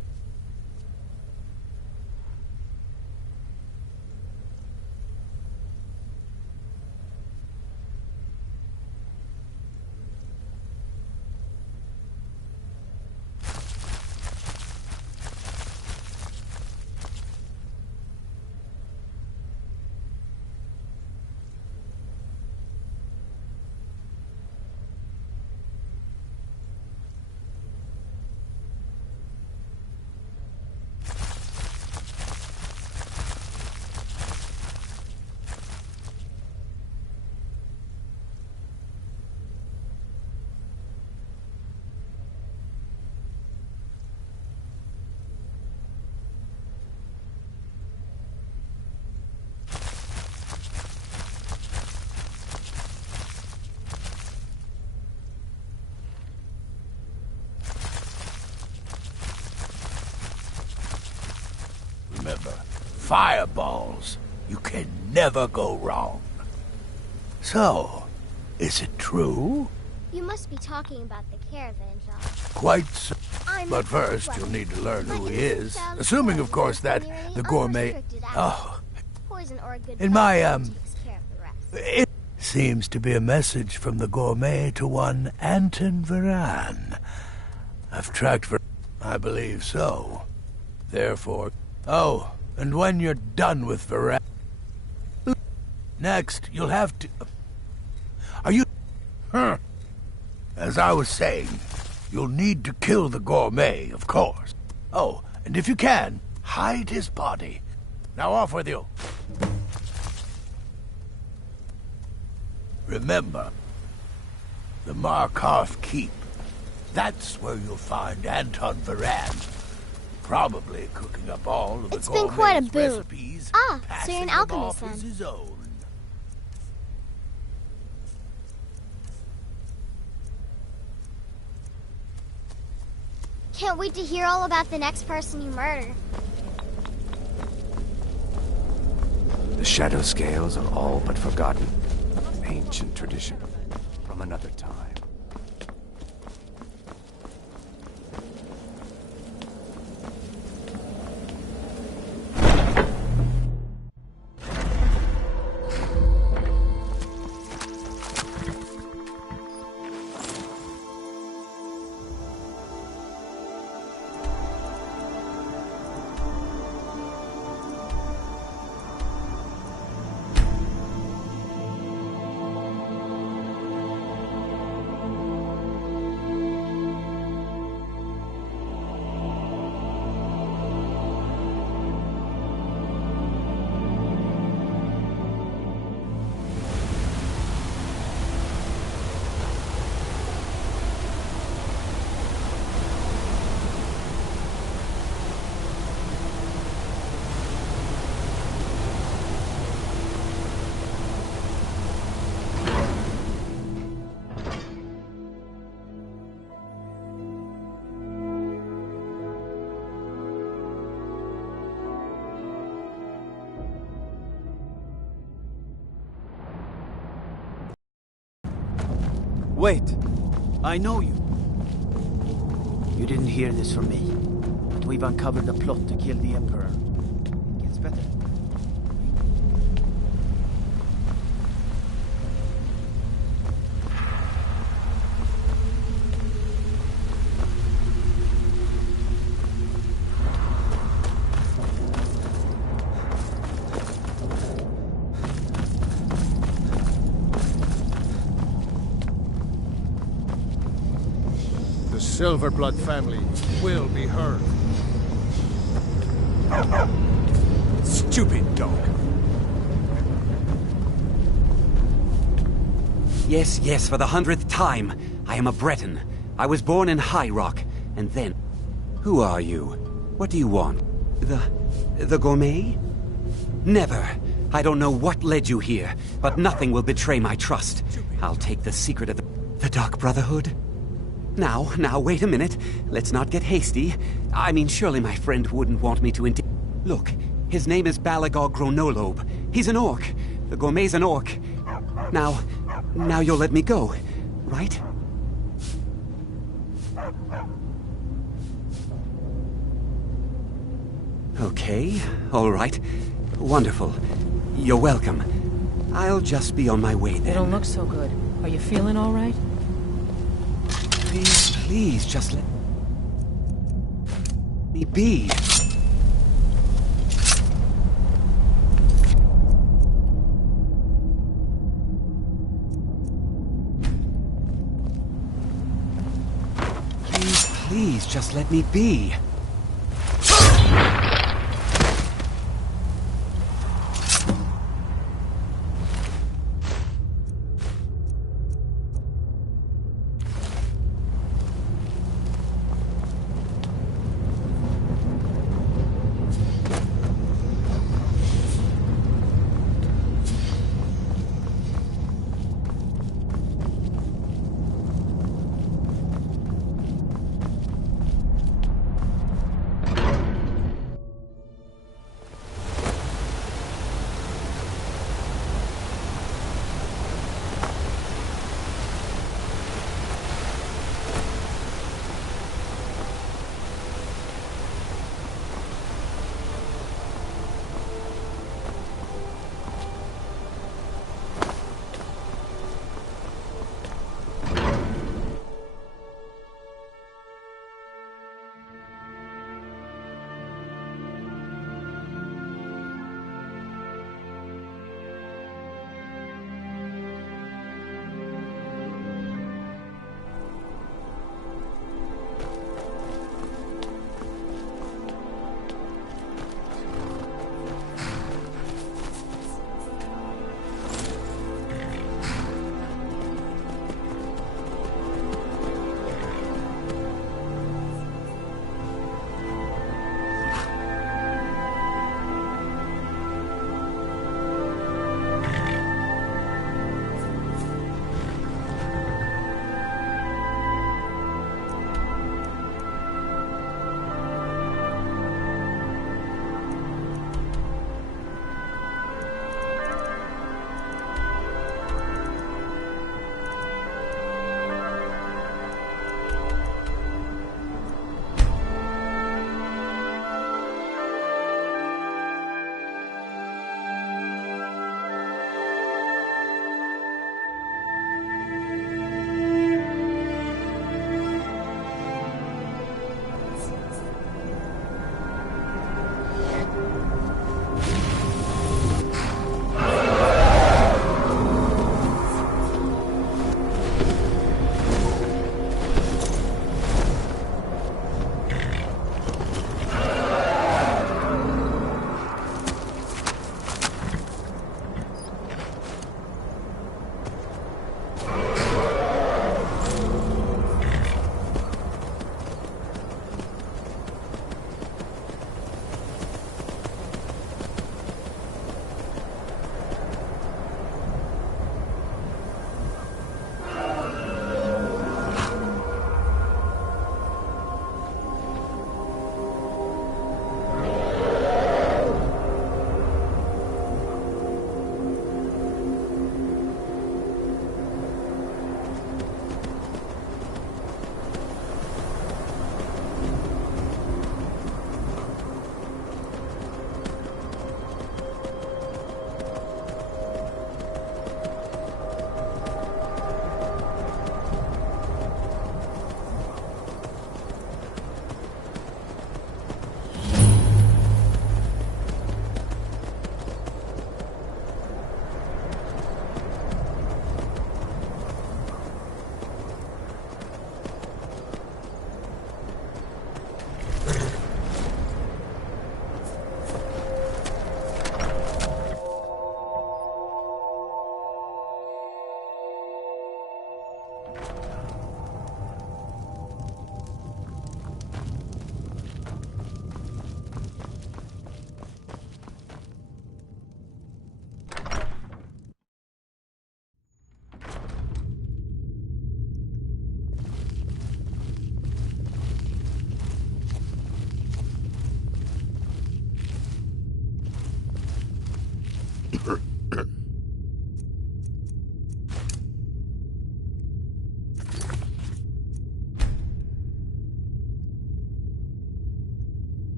Remember, fireballs. You can never go wrong. So, is it true? You must be talking about the caravan job. Quite so. But first, you'll need to learn who he is. Assuming, of course, that the Gourmet... Oh. In my, It seems to be a message from the Gourmet to one Anton Varan. I've tracked for... I believe so. Therefore... Oh, and when you're done with Varan... Next, you'll have to... Are you... Huh. As I was saying, you'll need to kill the Gourmet, of course. Oh, and if you can, hide his body. Now off with you. Remember, the Markarth Keep. That's where you'll find Anton Varan. Probably cooking up all of the It's been quite a boon. Recipes, So you're an alchemist then. his own. Can't wait to hear all about the next person you murder. The shadow scales are all but forgotten. Ancient tradition from another time. Wait, I know you. You didn't hear this from me, but we've uncovered a plot to kill the Emperor. It gets better. The Silverblood family will be heard. Stupid dog. Yes, yes, for the 100th time. I am a Breton. I was born in High Rock, and then... Who are you? What do you want? The gourmet? Never. I don't know what led you here, but nothing will betray my trust. I'll take the secret of the Dark Brotherhood. Now, wait a minute. Let's not get hasty. I mean, surely my friend wouldn't want me to Look, his name is Balagog Gronolobe. He's an orc. The gourmet's an orc. Now you'll let me go, right? Okay, all right. Wonderful. You're welcome. I'll just be on my way then. They don't look so good. Are you feeling all right? Please, just let me be. Please, just let me be.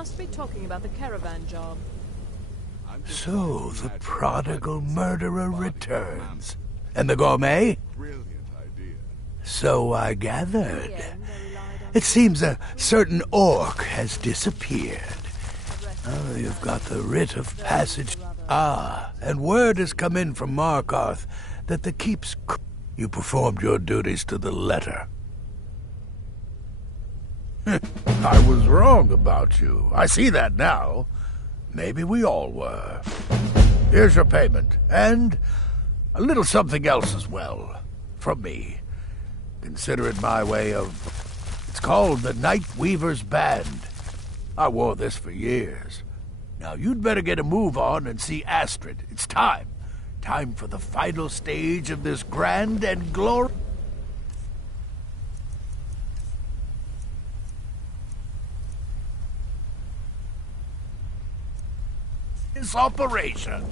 must be talking about the caravan job. So the prodigal murderer returns. And the gourmet? So I gathered. It seems a certain orc has disappeared. Oh, you've got the writ of passage. Ah, and word has come in from Markarth that the keep's... You performed your duties to the letter. I was wrong about you. I see that now. Maybe we all were. Here's your payment, and a little something else as well, from me. Consider it my way of... It's called the Night Weaver's Band. I wore this for years. Now you'd better get a move on and see Astrid. It's time. Time for the final stage of this grand and glorious... operation.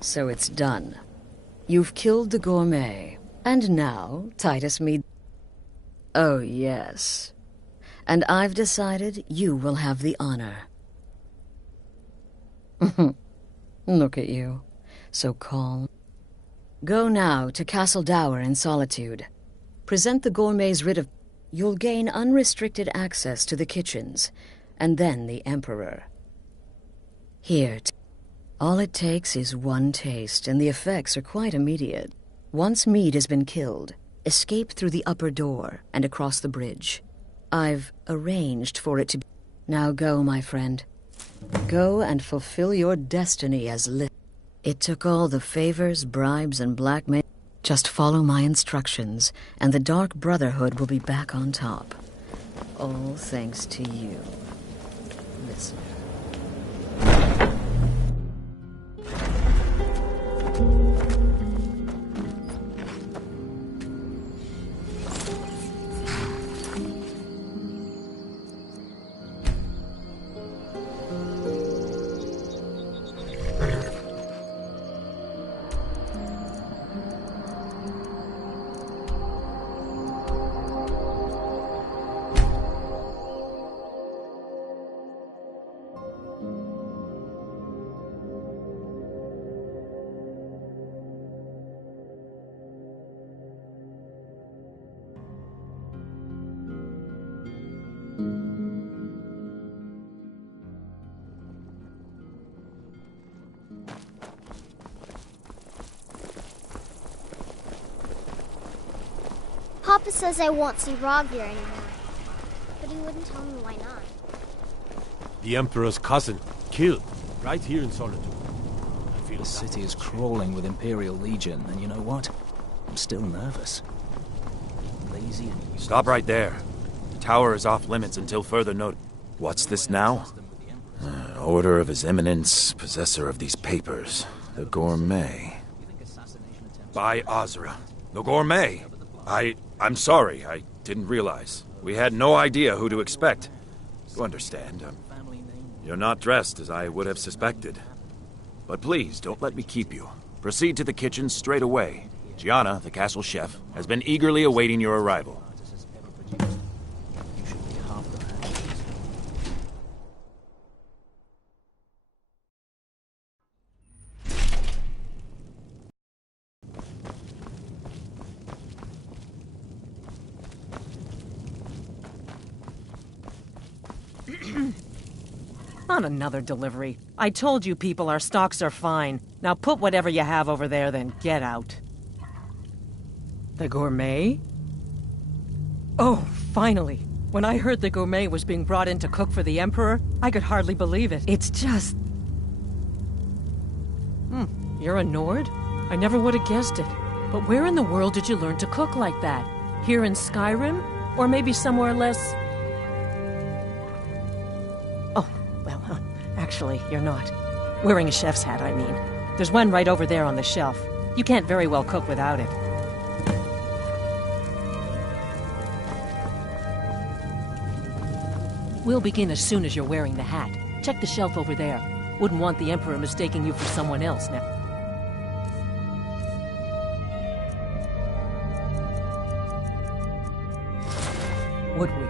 So it's done. You've killed the gourmet. And now, Titus Oh, yes. And I've decided you will have the honor. Look at you. So calm. Go now to Castle Dower in Solitude. Present the gourmet's writ of... You'll gain unrestricted access to the kitchens, and then the Emperor. Here, all it takes is one taste, and the effects are quite immediate. Once Mead has been killed, escape through the upper door and across the bridge. I've arranged for it to be... Now go, my friend. Go and fulfill your destiny as It took all the favors, bribes, and blackmail. Just follow my instructions, and the Dark Brotherhood will be back on top. All thanks to you, listener. Papa says I won't see Rogvir anymore, but he wouldn't tell me why not. The Emperor's cousin, killed, right here in Solitude. I feel the city is crawling with Imperial Legion, and you know what? I'm still nervous. Lazy and... Stop right there. The tower is off limits until further notice. What's this now? Order of His Eminence, possessor of these papers. The Gourmet. By Azra. The Gourmet! I'm sorry, I didn't realize. We had no idea who to expect. You understand, you're not dressed as I would have suspected. But please, don't let me keep you. Proceed to the kitchen straight away. Gianna, the castle chef, has been eagerly awaiting your arrival. Not another delivery. I told you people our stocks are fine. Now put whatever you have over there, then get out. The Gourmet? Oh, finally. When I heard the Gourmet was being brought in to cook for the Emperor, I could hardly believe it. It's just... You're a Nord? I never would have guessed it. But where in the world did you learn to cook like that? Here in Skyrim? Or maybe somewhere less... Actually, you're not. Wearing a chef's hat, I mean. There's one right over there on the shelf. You can't very well cook without it. We'll begin as soon as you're wearing the hat. Check the shelf over there. Wouldn't want the Emperor mistaking you for someone else now. would we?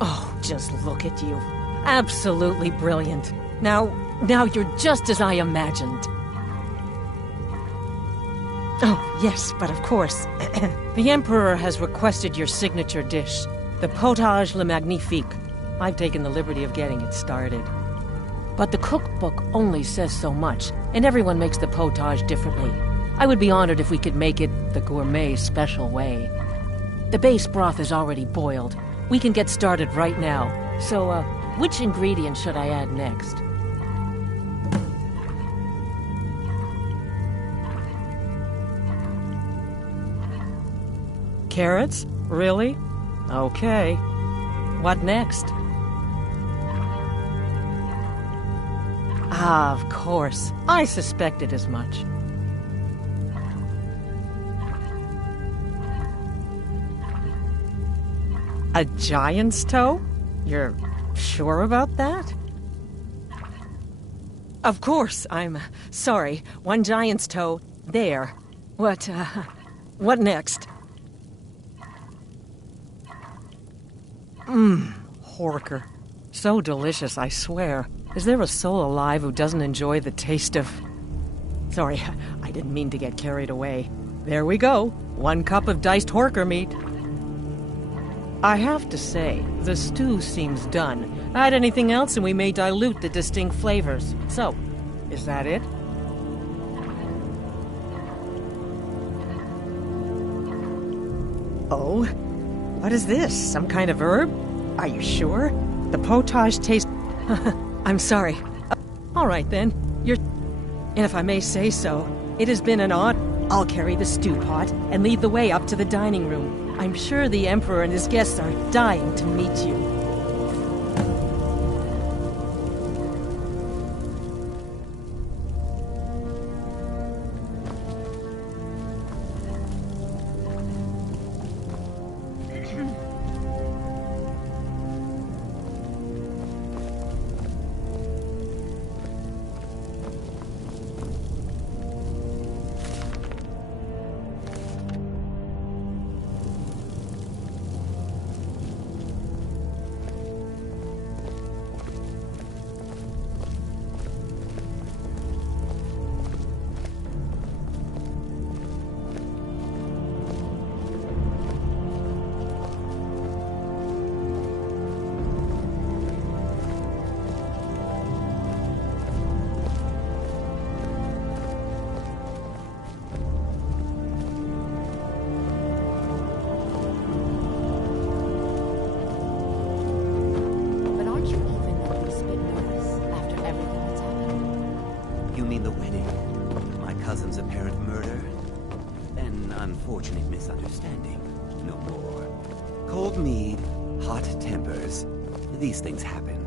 Oh, just look at you. Absolutely brilliant. Now you're just as I imagined. Oh, yes, but of course. The Emperor has requested your signature dish, the potage le magnifique. I've taken the liberty of getting it started. But the cookbook only says so much, and everyone makes the potage differently. I would be honored if we could make it the gourmet special way. The base broth is already boiled. We can get started right now. So, which ingredient should I add next? Carrots? Really? Okay. What next? Ah, of course. I suspected as much. A giant's toe? You're sure about that? Of course, I'm sorry. One giant's toe, there. What next? Horker. So delicious, I swear. Is there a soul alive who doesn't enjoy the taste of... Sorry, I didn't mean to get carried away. There we go. 1 cup of diced horker meat. I have to say, the stew seems done. Add anything else and we may dilute the distinct flavors. So, is that it? Oh? What is this? Some kind of herb? Are you sure? The potage tastes... I'm sorry. All right, then. And if I may say so, it has been an honor. I'll carry the stew pot and lead the way up to the dining room. I'm sure the Emperor and his guests are dying to meet you. Unfortunate misunderstanding. No more. Cold mead, hot tempers. These things happen.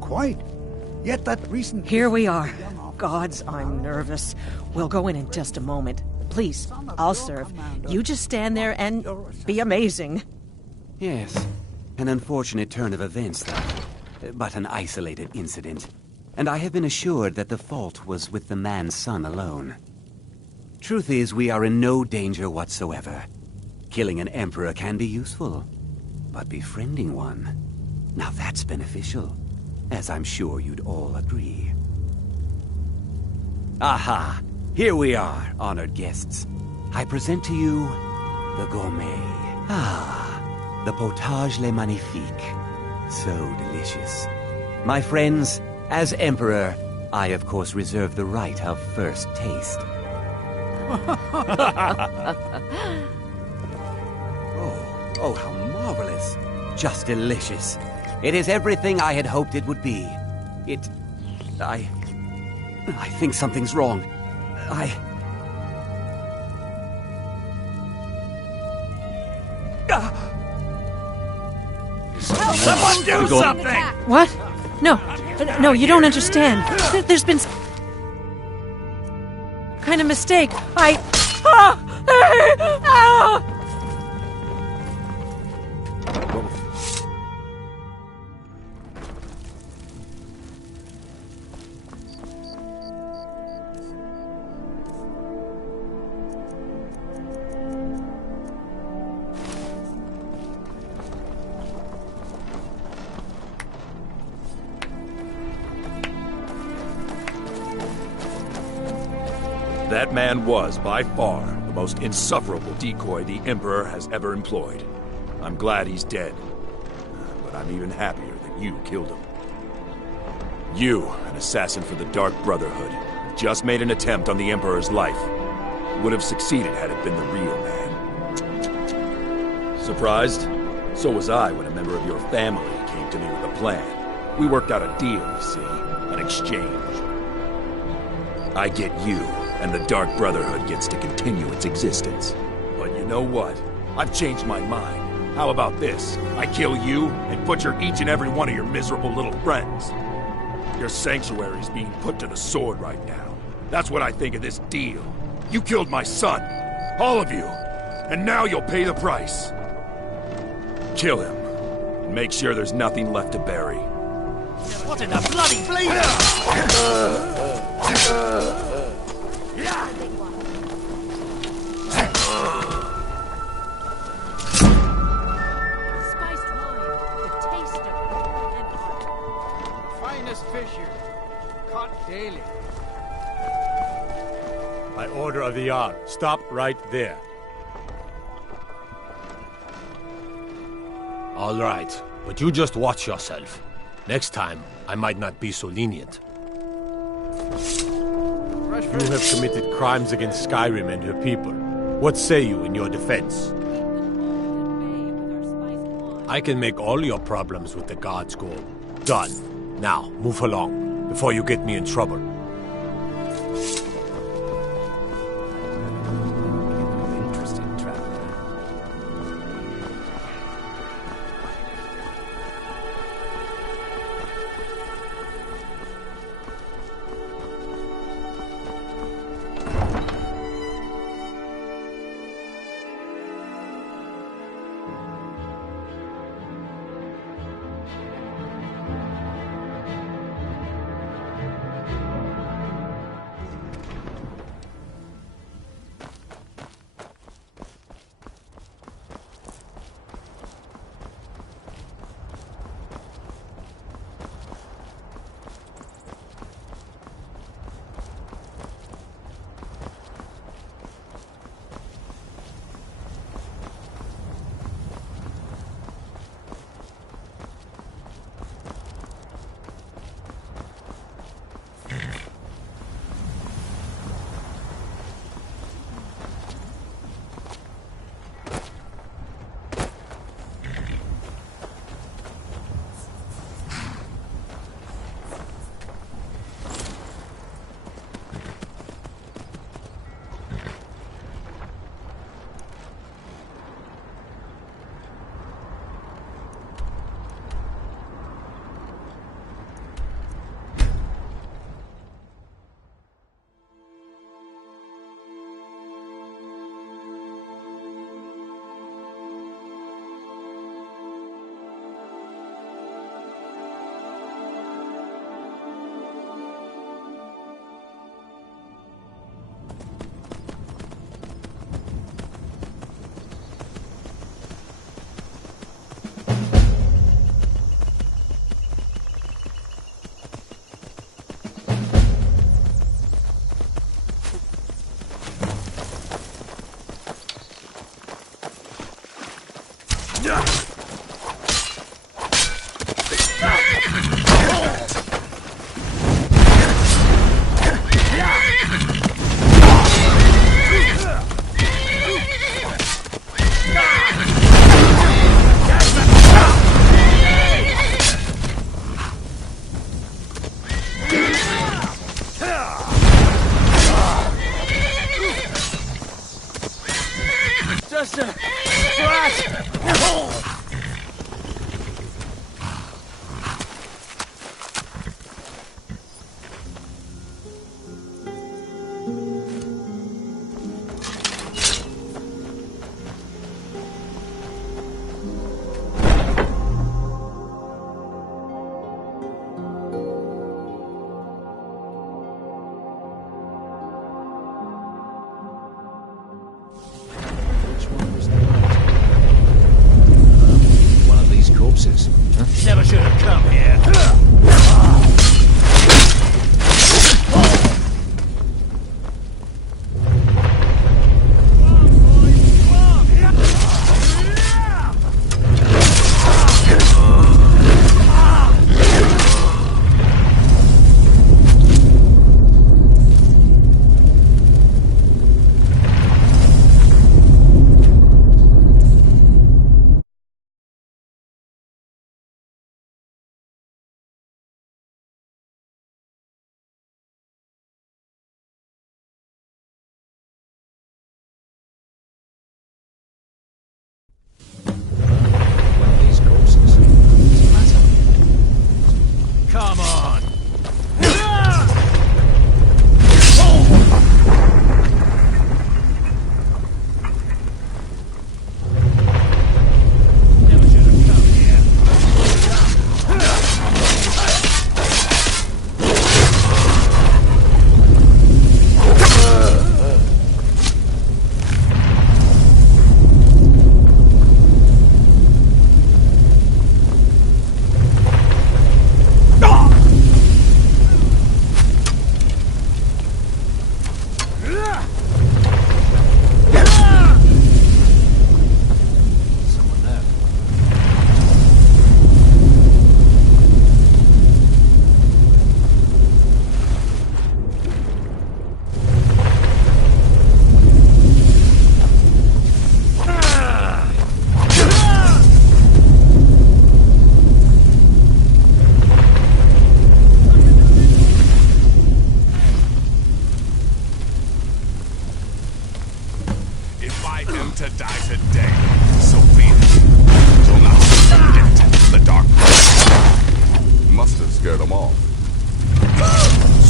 Quite. Yet that recent... Here we are. Gods, I'm nervous. We'll go in just a moment. Please, I'll serve. You just stand there and be amazing. Yes. An unfortunate turn of events, though. But an isolated incident. And I have been assured that the fault was with the man's son alone. Truth is, we are in no danger whatsoever. Killing an emperor can be useful, but befriending one, now that's beneficial, as I'm sure you'd all agree. Aha! Here we are, honored guests. I present to you the gourmet. Ah, the potage le magnifique. So delicious. My friends, as emperor, I of course reserve the right of first taste. Oh, how marvelous. Just delicious. It is everything I had hoped it would be. I think something's wrong. Someone do something! What? No, you don't understand. There's been... kind of mistake. That man was, by far, the most insufferable decoy the Emperor has ever employed. I'm glad he's dead. But I'm even happier that you killed him. You, an assassin for the Dark Brotherhood, just made an attempt on the Emperor's life. Would have succeeded had it been the real man. Surprised? So was I when a member of your family came to me with a plan. We worked out a deal, you see, an exchange. I get you, and the Dark Brotherhood gets to continue its existence. But you know what? I've changed my mind. How about this? I kill you and butcher each and every one of your miserable little friends. Your sanctuary's being put to the sword right now. That's what I think of this deal. You killed my son. All of you. And now you'll pay the price. Kill him. And make sure there's nothing left to bury. What in the bloody bleed? Spiced wine, the taste of empire. Finest fish here, caught daily. By order of the Jarl, stop right there. All right, but you just watch yourself. Next time, I might not be so lenient. You have committed crimes against Skyrim and her people. What say you in your defense? I can make all your problems with the gods go done. Now, move along, before you get me in trouble.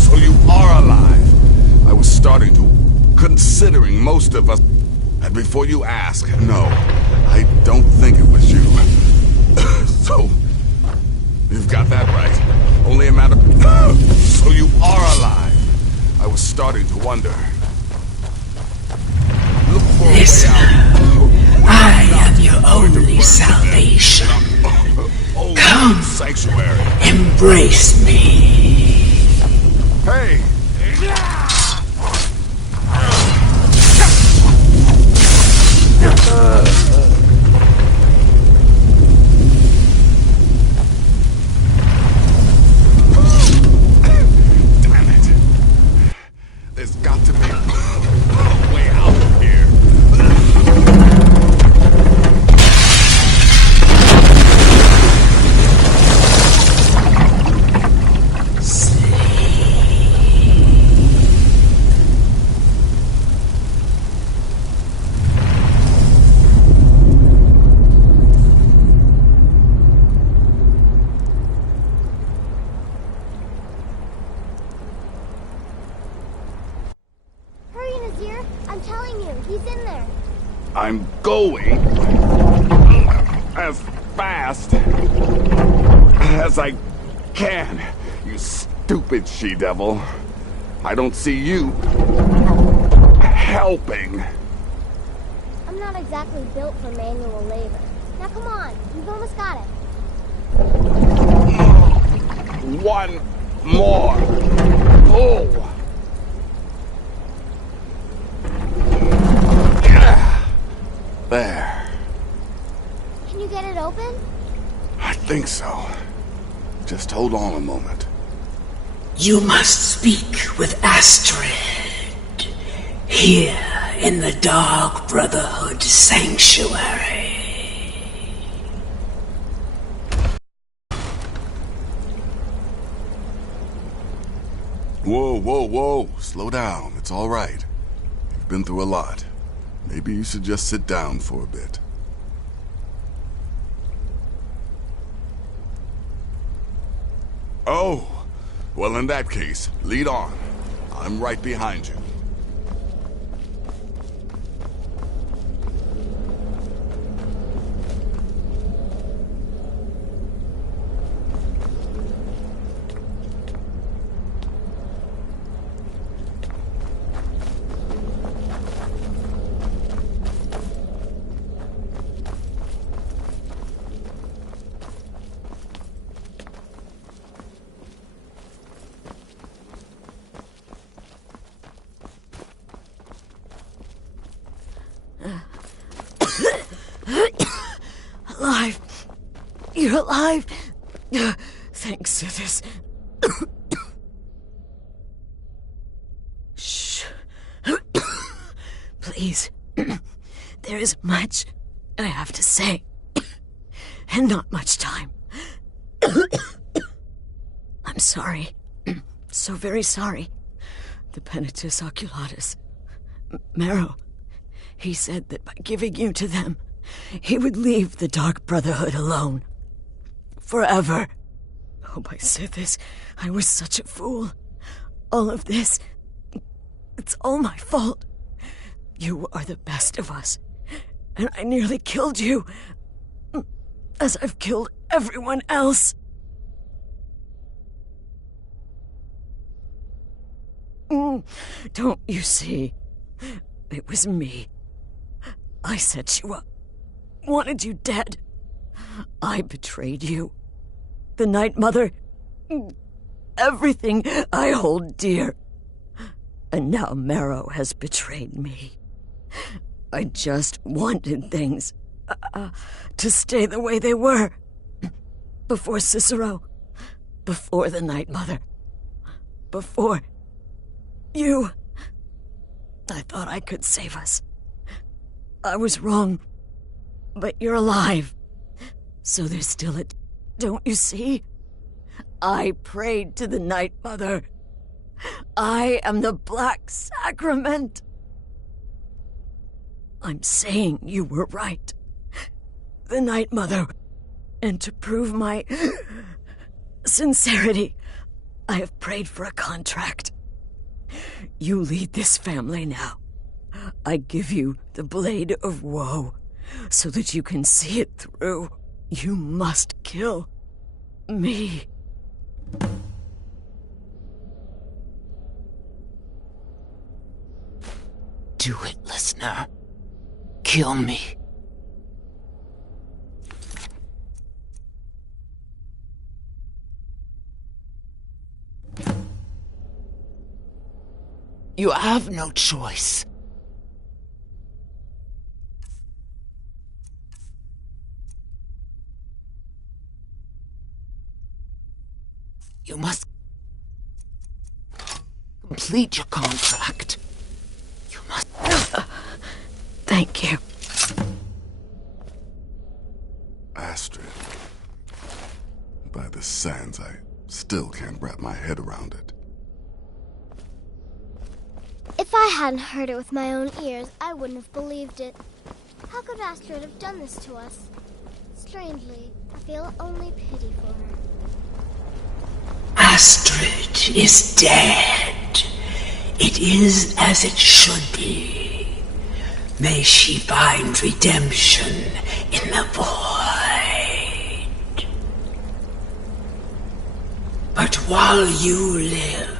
So you are alive. I was starting to... considering most of us... And before you ask, no, I don't think it was you. So... You've got that right. Only a matter... So you are alive. I was starting to wonder. Look for Listen, a way out. I am your only salvation. Come, sanctuary. Embrace me. Hey! Damn it. There's got to be a way out of here. Hurry, Nazir. I'm telling you, he's in there. I'm going as fast as I can, you stupid she-devil. I don't see you helping. I'm not exactly built for manual labor. Now come on, you've almost got it. One more pull. There. Can you get it open? I think so. Just hold on a moment. You must speak with Astrid. Here in the Dark Brotherhood Sanctuary. Whoa, whoa, whoa. Slow down. It's all right. You've been through a lot. Maybe you should just sit down for a bit. Oh, well, in that case, lead on. I'm right behind you. Alive. You're alive. Thanks to this. Shh. Please. There is much I have to say. And not much time. I'm sorry. So very sorry. The Penitus Oculatus. Marrow. He said that by giving you to them, he would leave the Dark Brotherhood alone. Forever. Oh, my Sithis, I was such a fool. All of this, it's all my fault. You are the best of us, and I nearly killed you, as I've killed everyone else. Don't you see? It was me. I set you up. Wanted you dead. I betrayed you. The Night Mother. Everything I hold dear. And now Marrow has betrayed me. I just wanted things to stay the way they were. Before Cicero. Before the Night Mother. Before you. I thought I could save us. I was wrong. But you're alive. So there's still a... Don't you see? I prayed to the Night Mother. I am the Black Sacrament. I'm saying you were right. The Night Mother. And to prove my sincerity, I have prayed for a contract. You lead this family now. I give you the Blade of Woe, so that you can see it through. You must kill me. Do it, listener. Kill me. You have no choice. You must complete your contract. You must... Thank you. Astrid. By the sands, I still can't wrap my head around it. If I hadn't heard it with my own ears, I wouldn't have believed it. How could Astrid have done this to us? Strangely, I feel only pity for her. Astrid is dead. It is as it should be. May she find redemption in the void. But while you live,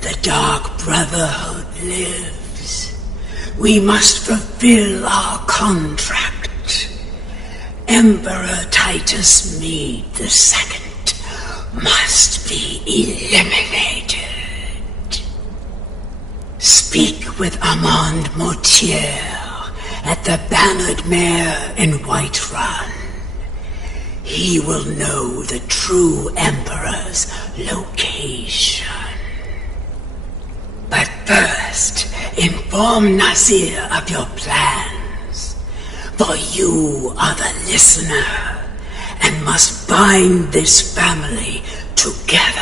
the Dark Brotherhood lives. We must fulfill our contract. Emperor Titus Mede II must be eliminated. Speak with Armand Mortier at the Bannered Mare in Whiterun. He will know the true Emperor's location. But first, inform Nazir of your plans, for you are the listener and must bind this family together.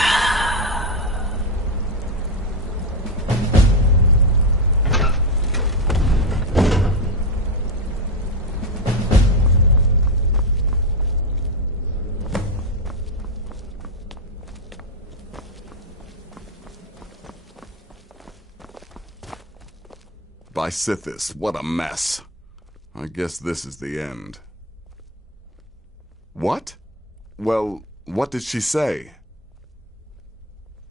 By Sithis, what a mess. I guess this is the end. What? Well, what did she say?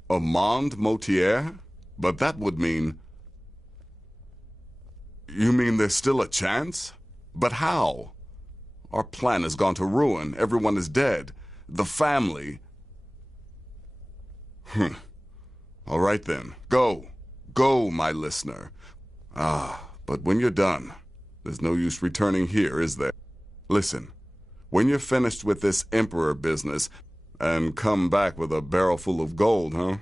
Armand Mortier? But that would mean... You mean there's still a chance? But how? Our plan has gone to ruin. Everyone is dead. The family... All right then. Go. Go, my listener. But when you're done, there's no use returning here, is there? Listen, when you're finished with this Emperor business, and come back with a barrel full of gold, huh?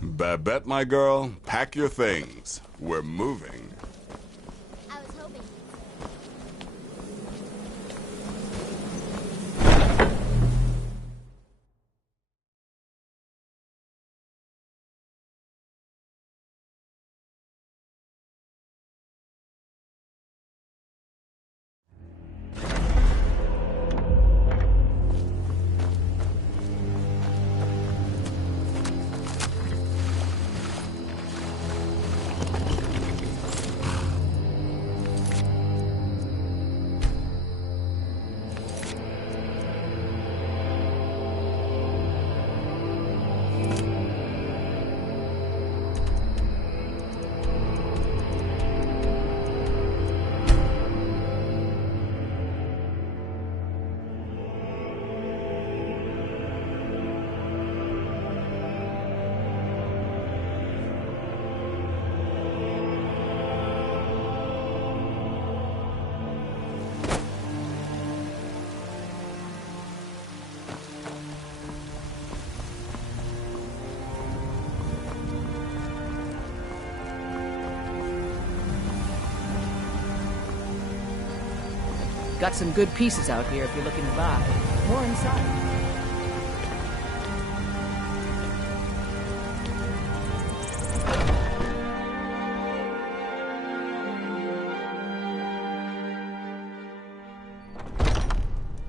Babette, my girl, pack your things. We're moving. I was hoping. Got some good pieces out here if you're looking to buy. More inside.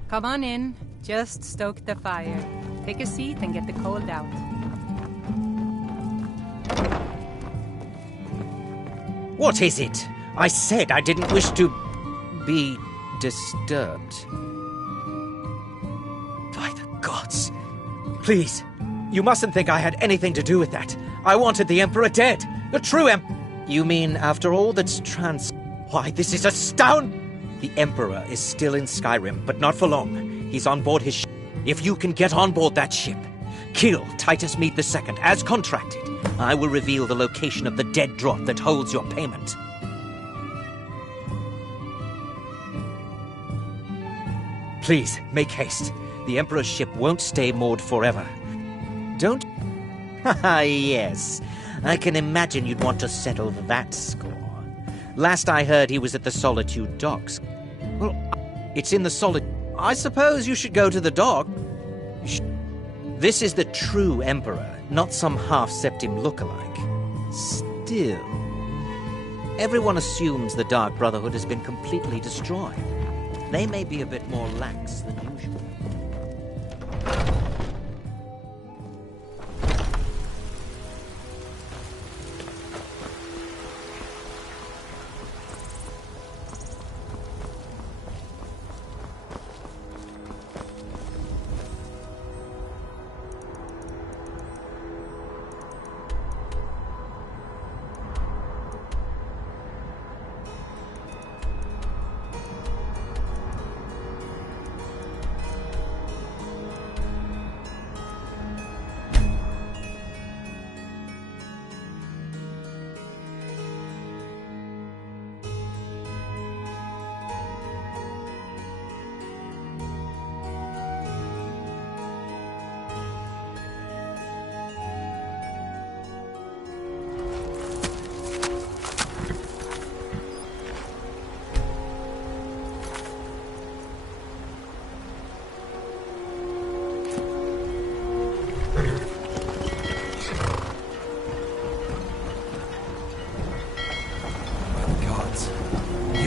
Come on in. Just stoke the fire. Take a seat and get the cold out. What is it? I said I didn't wish to be disturbed. By the gods. Please, you mustn't think I had anything to do with that. I wanted the Emperor dead. The true You mean after all that's Why, this is astounding! The Emperor is still in Skyrim, but not for long. He's on board his ship. If you can get on board that ship, kill Titus Mead II, as contracted, I will reveal the location of the dead drop that holds your payment. Please, make haste. The Emperor's ship won't stay moored forever. Don't... Haha, yes. I can imagine you'd want to settle that score. Last I heard, he was at the Solitude docks. Well, it's in the I suppose you should go to the dock. This is the true Emperor, not some half-septim lookalike. Still, everyone assumes the Dark Brotherhood has been completely destroyed. They may be a bit more lax than usual.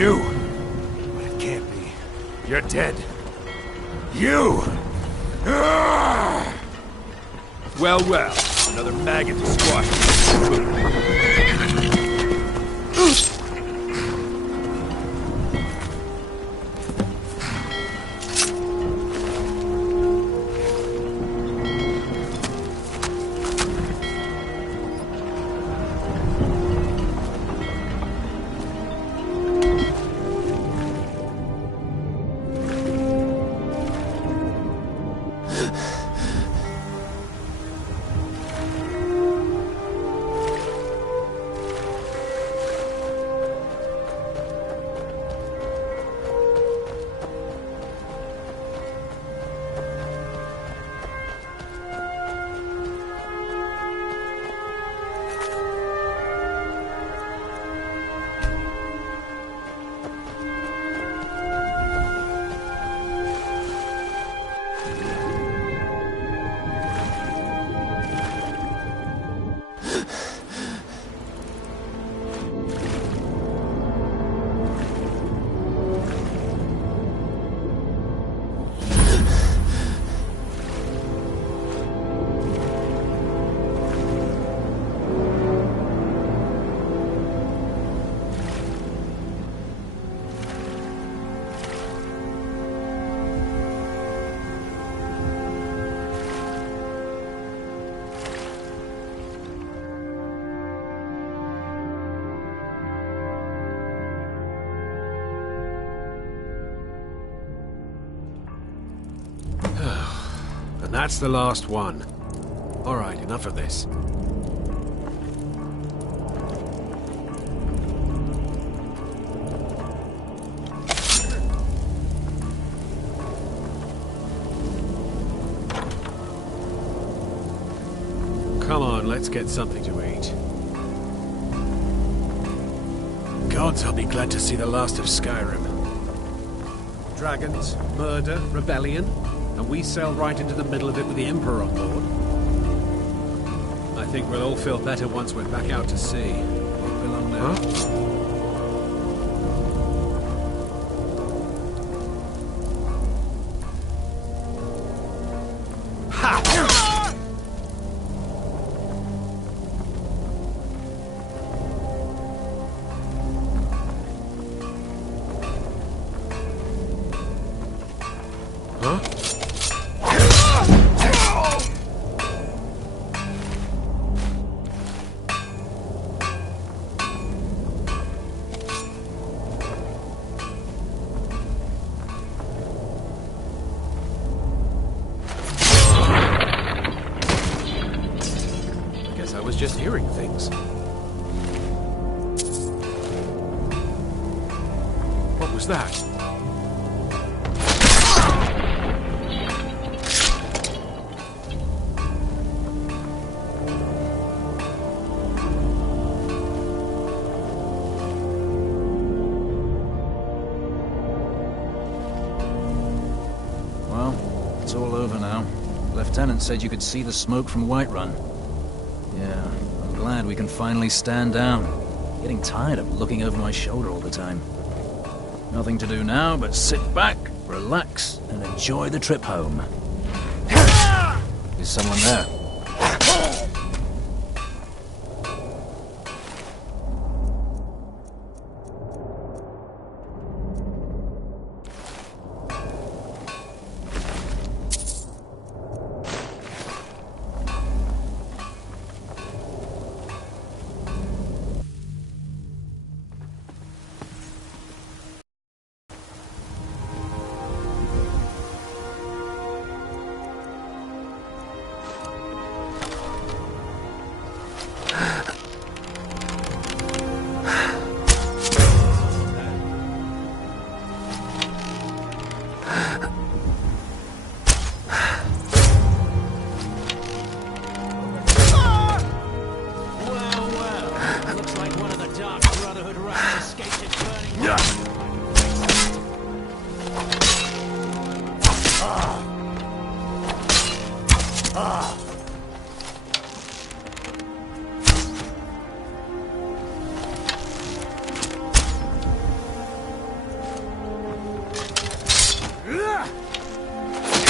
You! But it can't be. You're dead. You! Ah! Well, well. Another maggot to squash. And that's the last one. All right, enough of this. Come on, let's get something to eat. Gods, I'll be glad to see the last of Skyrim. Dragons, murder, rebellion, and we sail right into the middle of it with the Emperor on board. I think we'll all feel better once we're back out to sea. Won't be long now. Ha! I was just hearing things. What was that? Well, it's all over now. The Lieutenant said you could see the smoke from Whiterun. Yeah, I'm glad we can finally stand down. Getting tired of looking over my shoulder all the time. Nothing to do now but sit back, relax, and enjoy the trip home. Is someone there? Looks like one of the Dark Brotherhood rats escaped its burning.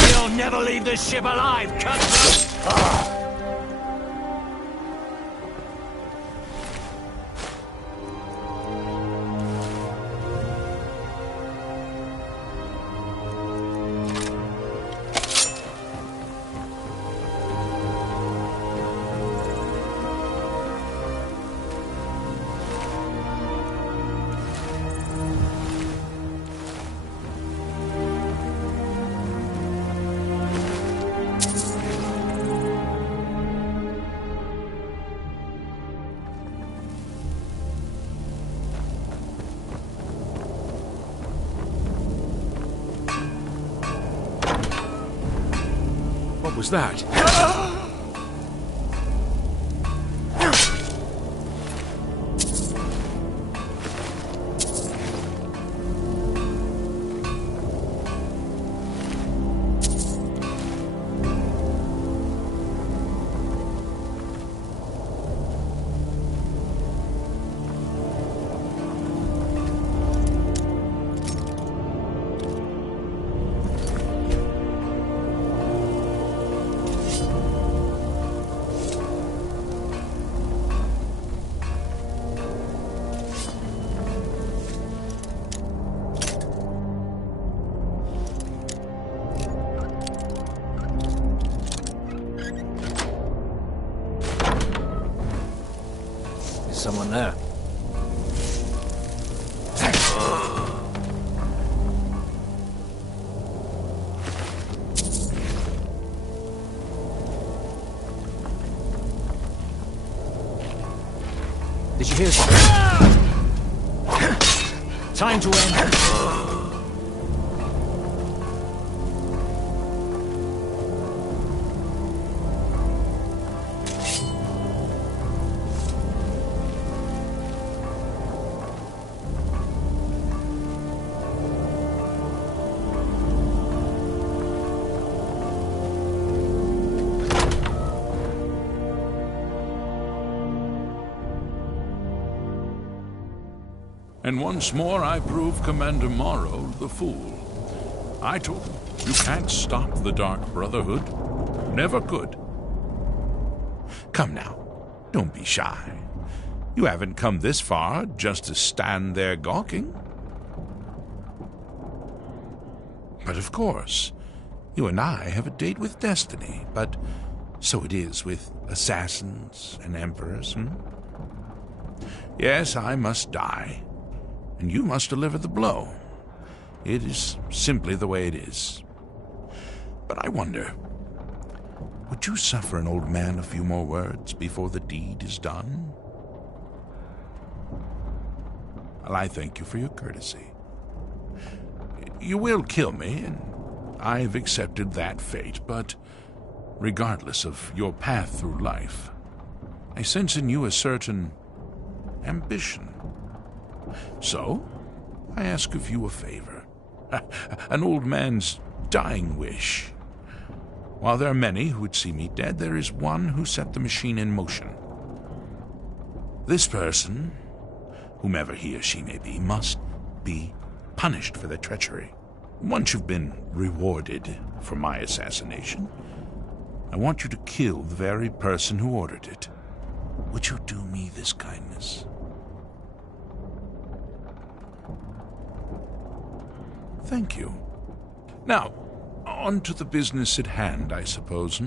You'll never leave this ship alive, cutthroat! What was that? Someone there. Did you hear something? Time to end. And once more I prove Commander Morrow the fool. I told him, you can't stop the Dark Brotherhood. Never could. Come now, don't be shy. You haven't come this far just to stand there gawking. But of course, you and I have a date with destiny, but so it is with assassins and emperors, Yes, I must die. And you must deliver the blow. It is simply the way it is. But I wonder, Would you suffer an old man a few more words before the deed is done? Well, I thank you for your courtesy. You will kill me, and I've accepted that fate, but regardless of your path through life, I sense in you a certain ambition. So, I ask of you a favor. An old man's dying wish. While there are many who would see me dead, there is one who set the machine in motion. This person, whomever he or she may be, must be punished for their treachery. Once you've been rewarded for my assassination, I want you to kill the very person who ordered it. Would you do me this kindness? Thank you. Now, on to the business at hand, I suppose,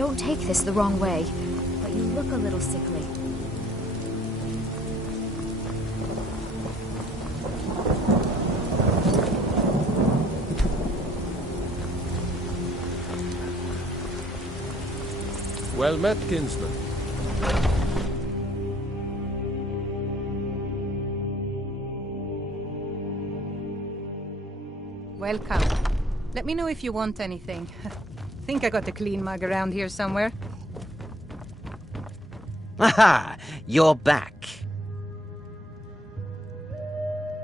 Don't take this the wrong way, but you look a little sickly. Well met, kinsman. Welcome. Let me know if you want anything. Think I got a clean mug around here somewhere. Aha! You're back.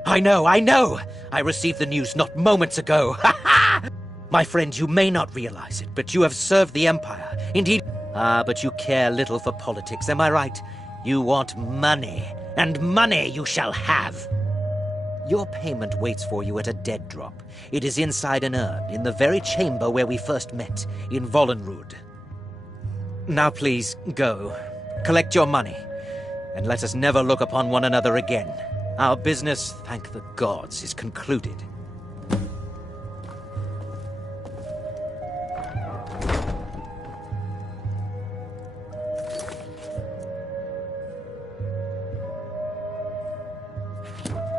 I know! I received the news not moments ago. Ha ha! My friend, you may not realize it, but you have served the Empire. Indeed. But you care little for politics, am I right? You want money, and money you shall have. Your payment waits for you at a dead drop. It is inside an urn, in the very chamber where we first met, in Vollenrud. Now please, go. Collect your money, and let us never look upon one another again. Our business, thank the gods, is concluded.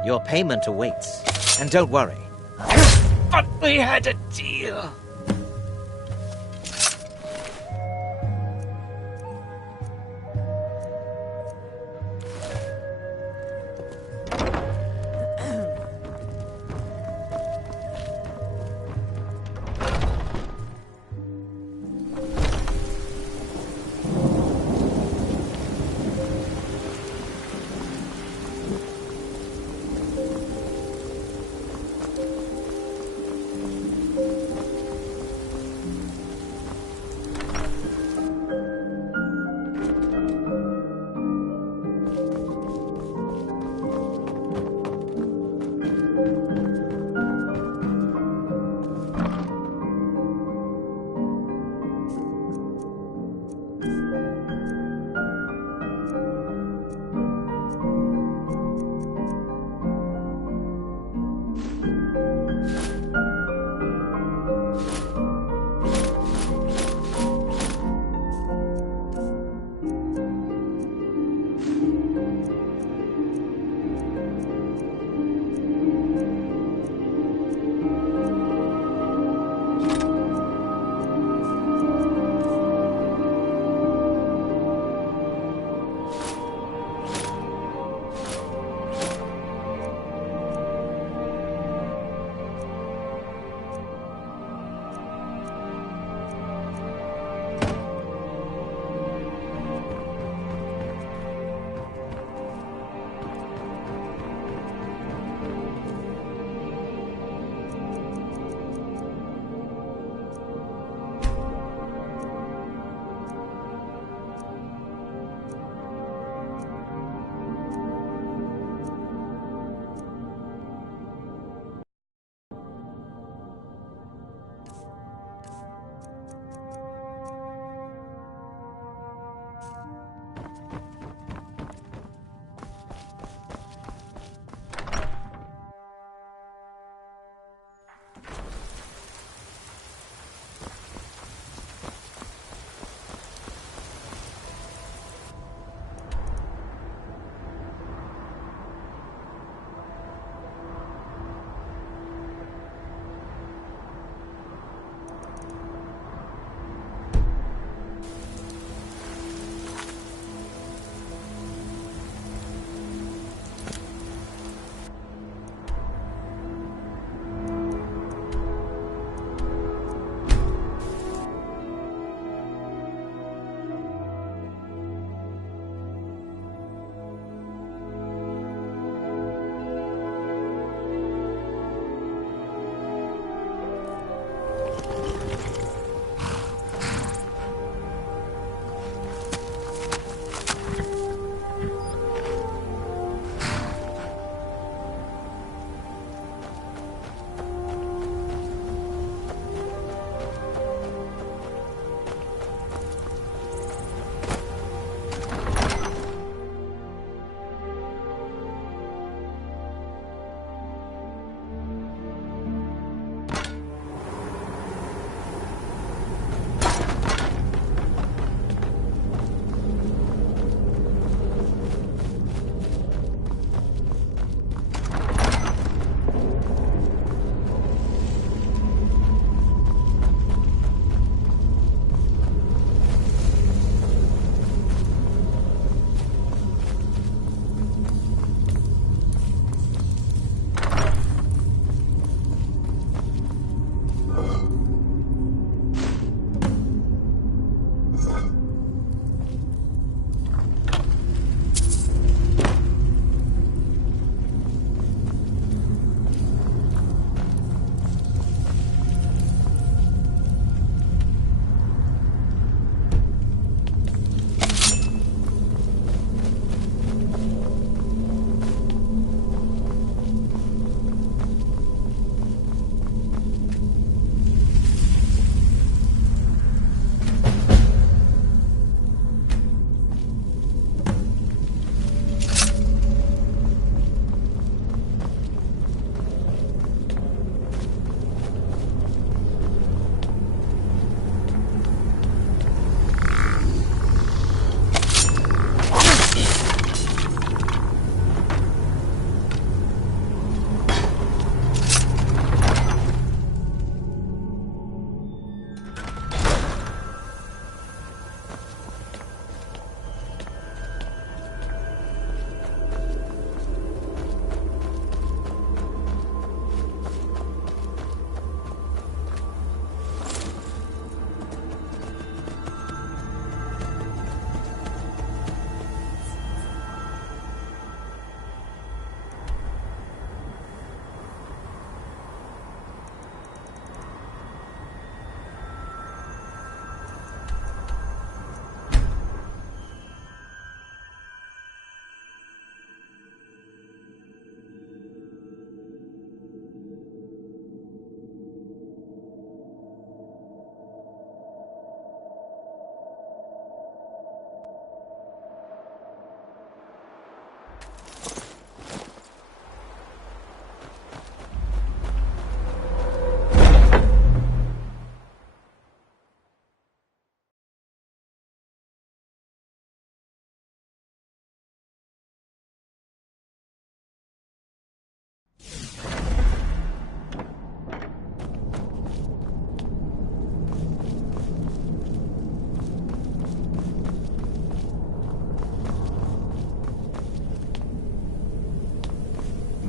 Your payment awaits. And don't worry. But we had a deal.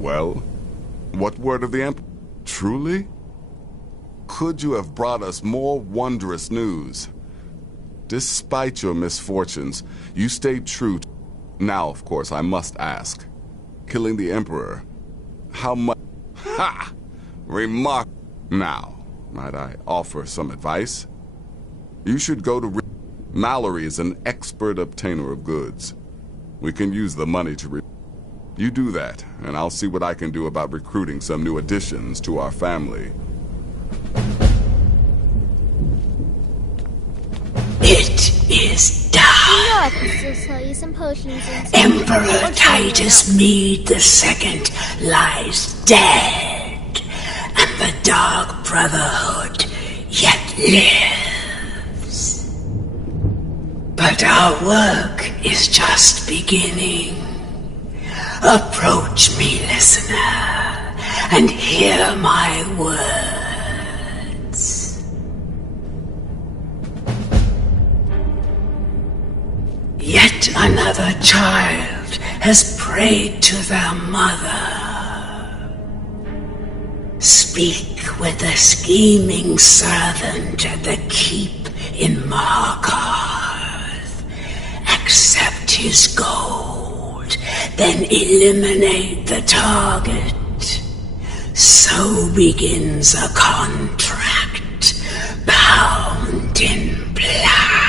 Well, what word of the Emperor? Truly? Could you have brought us more wondrous news? Despite your misfortunes, you stayed true. Now, of course, I must ask. Killing the Emperor, how much? Ha! Remark. Now, might I offer some advice? You should go to... Mallory is an expert obtainer of goods. We can use the money to... You do that, and I'll see what I can do about recruiting some new additions to our family. It is done. You know I can still sell you some potions and Emperor Titus Mede II lies dead, and the Dark Brotherhood yet lives. But our work is just beginning. Approach me, listener, and hear my words. Yet another child has prayed to their mother. Speak with the scheming servant at the keep in Markarth. Accept his gold, then eliminate the target. So begins a contract bound in blood.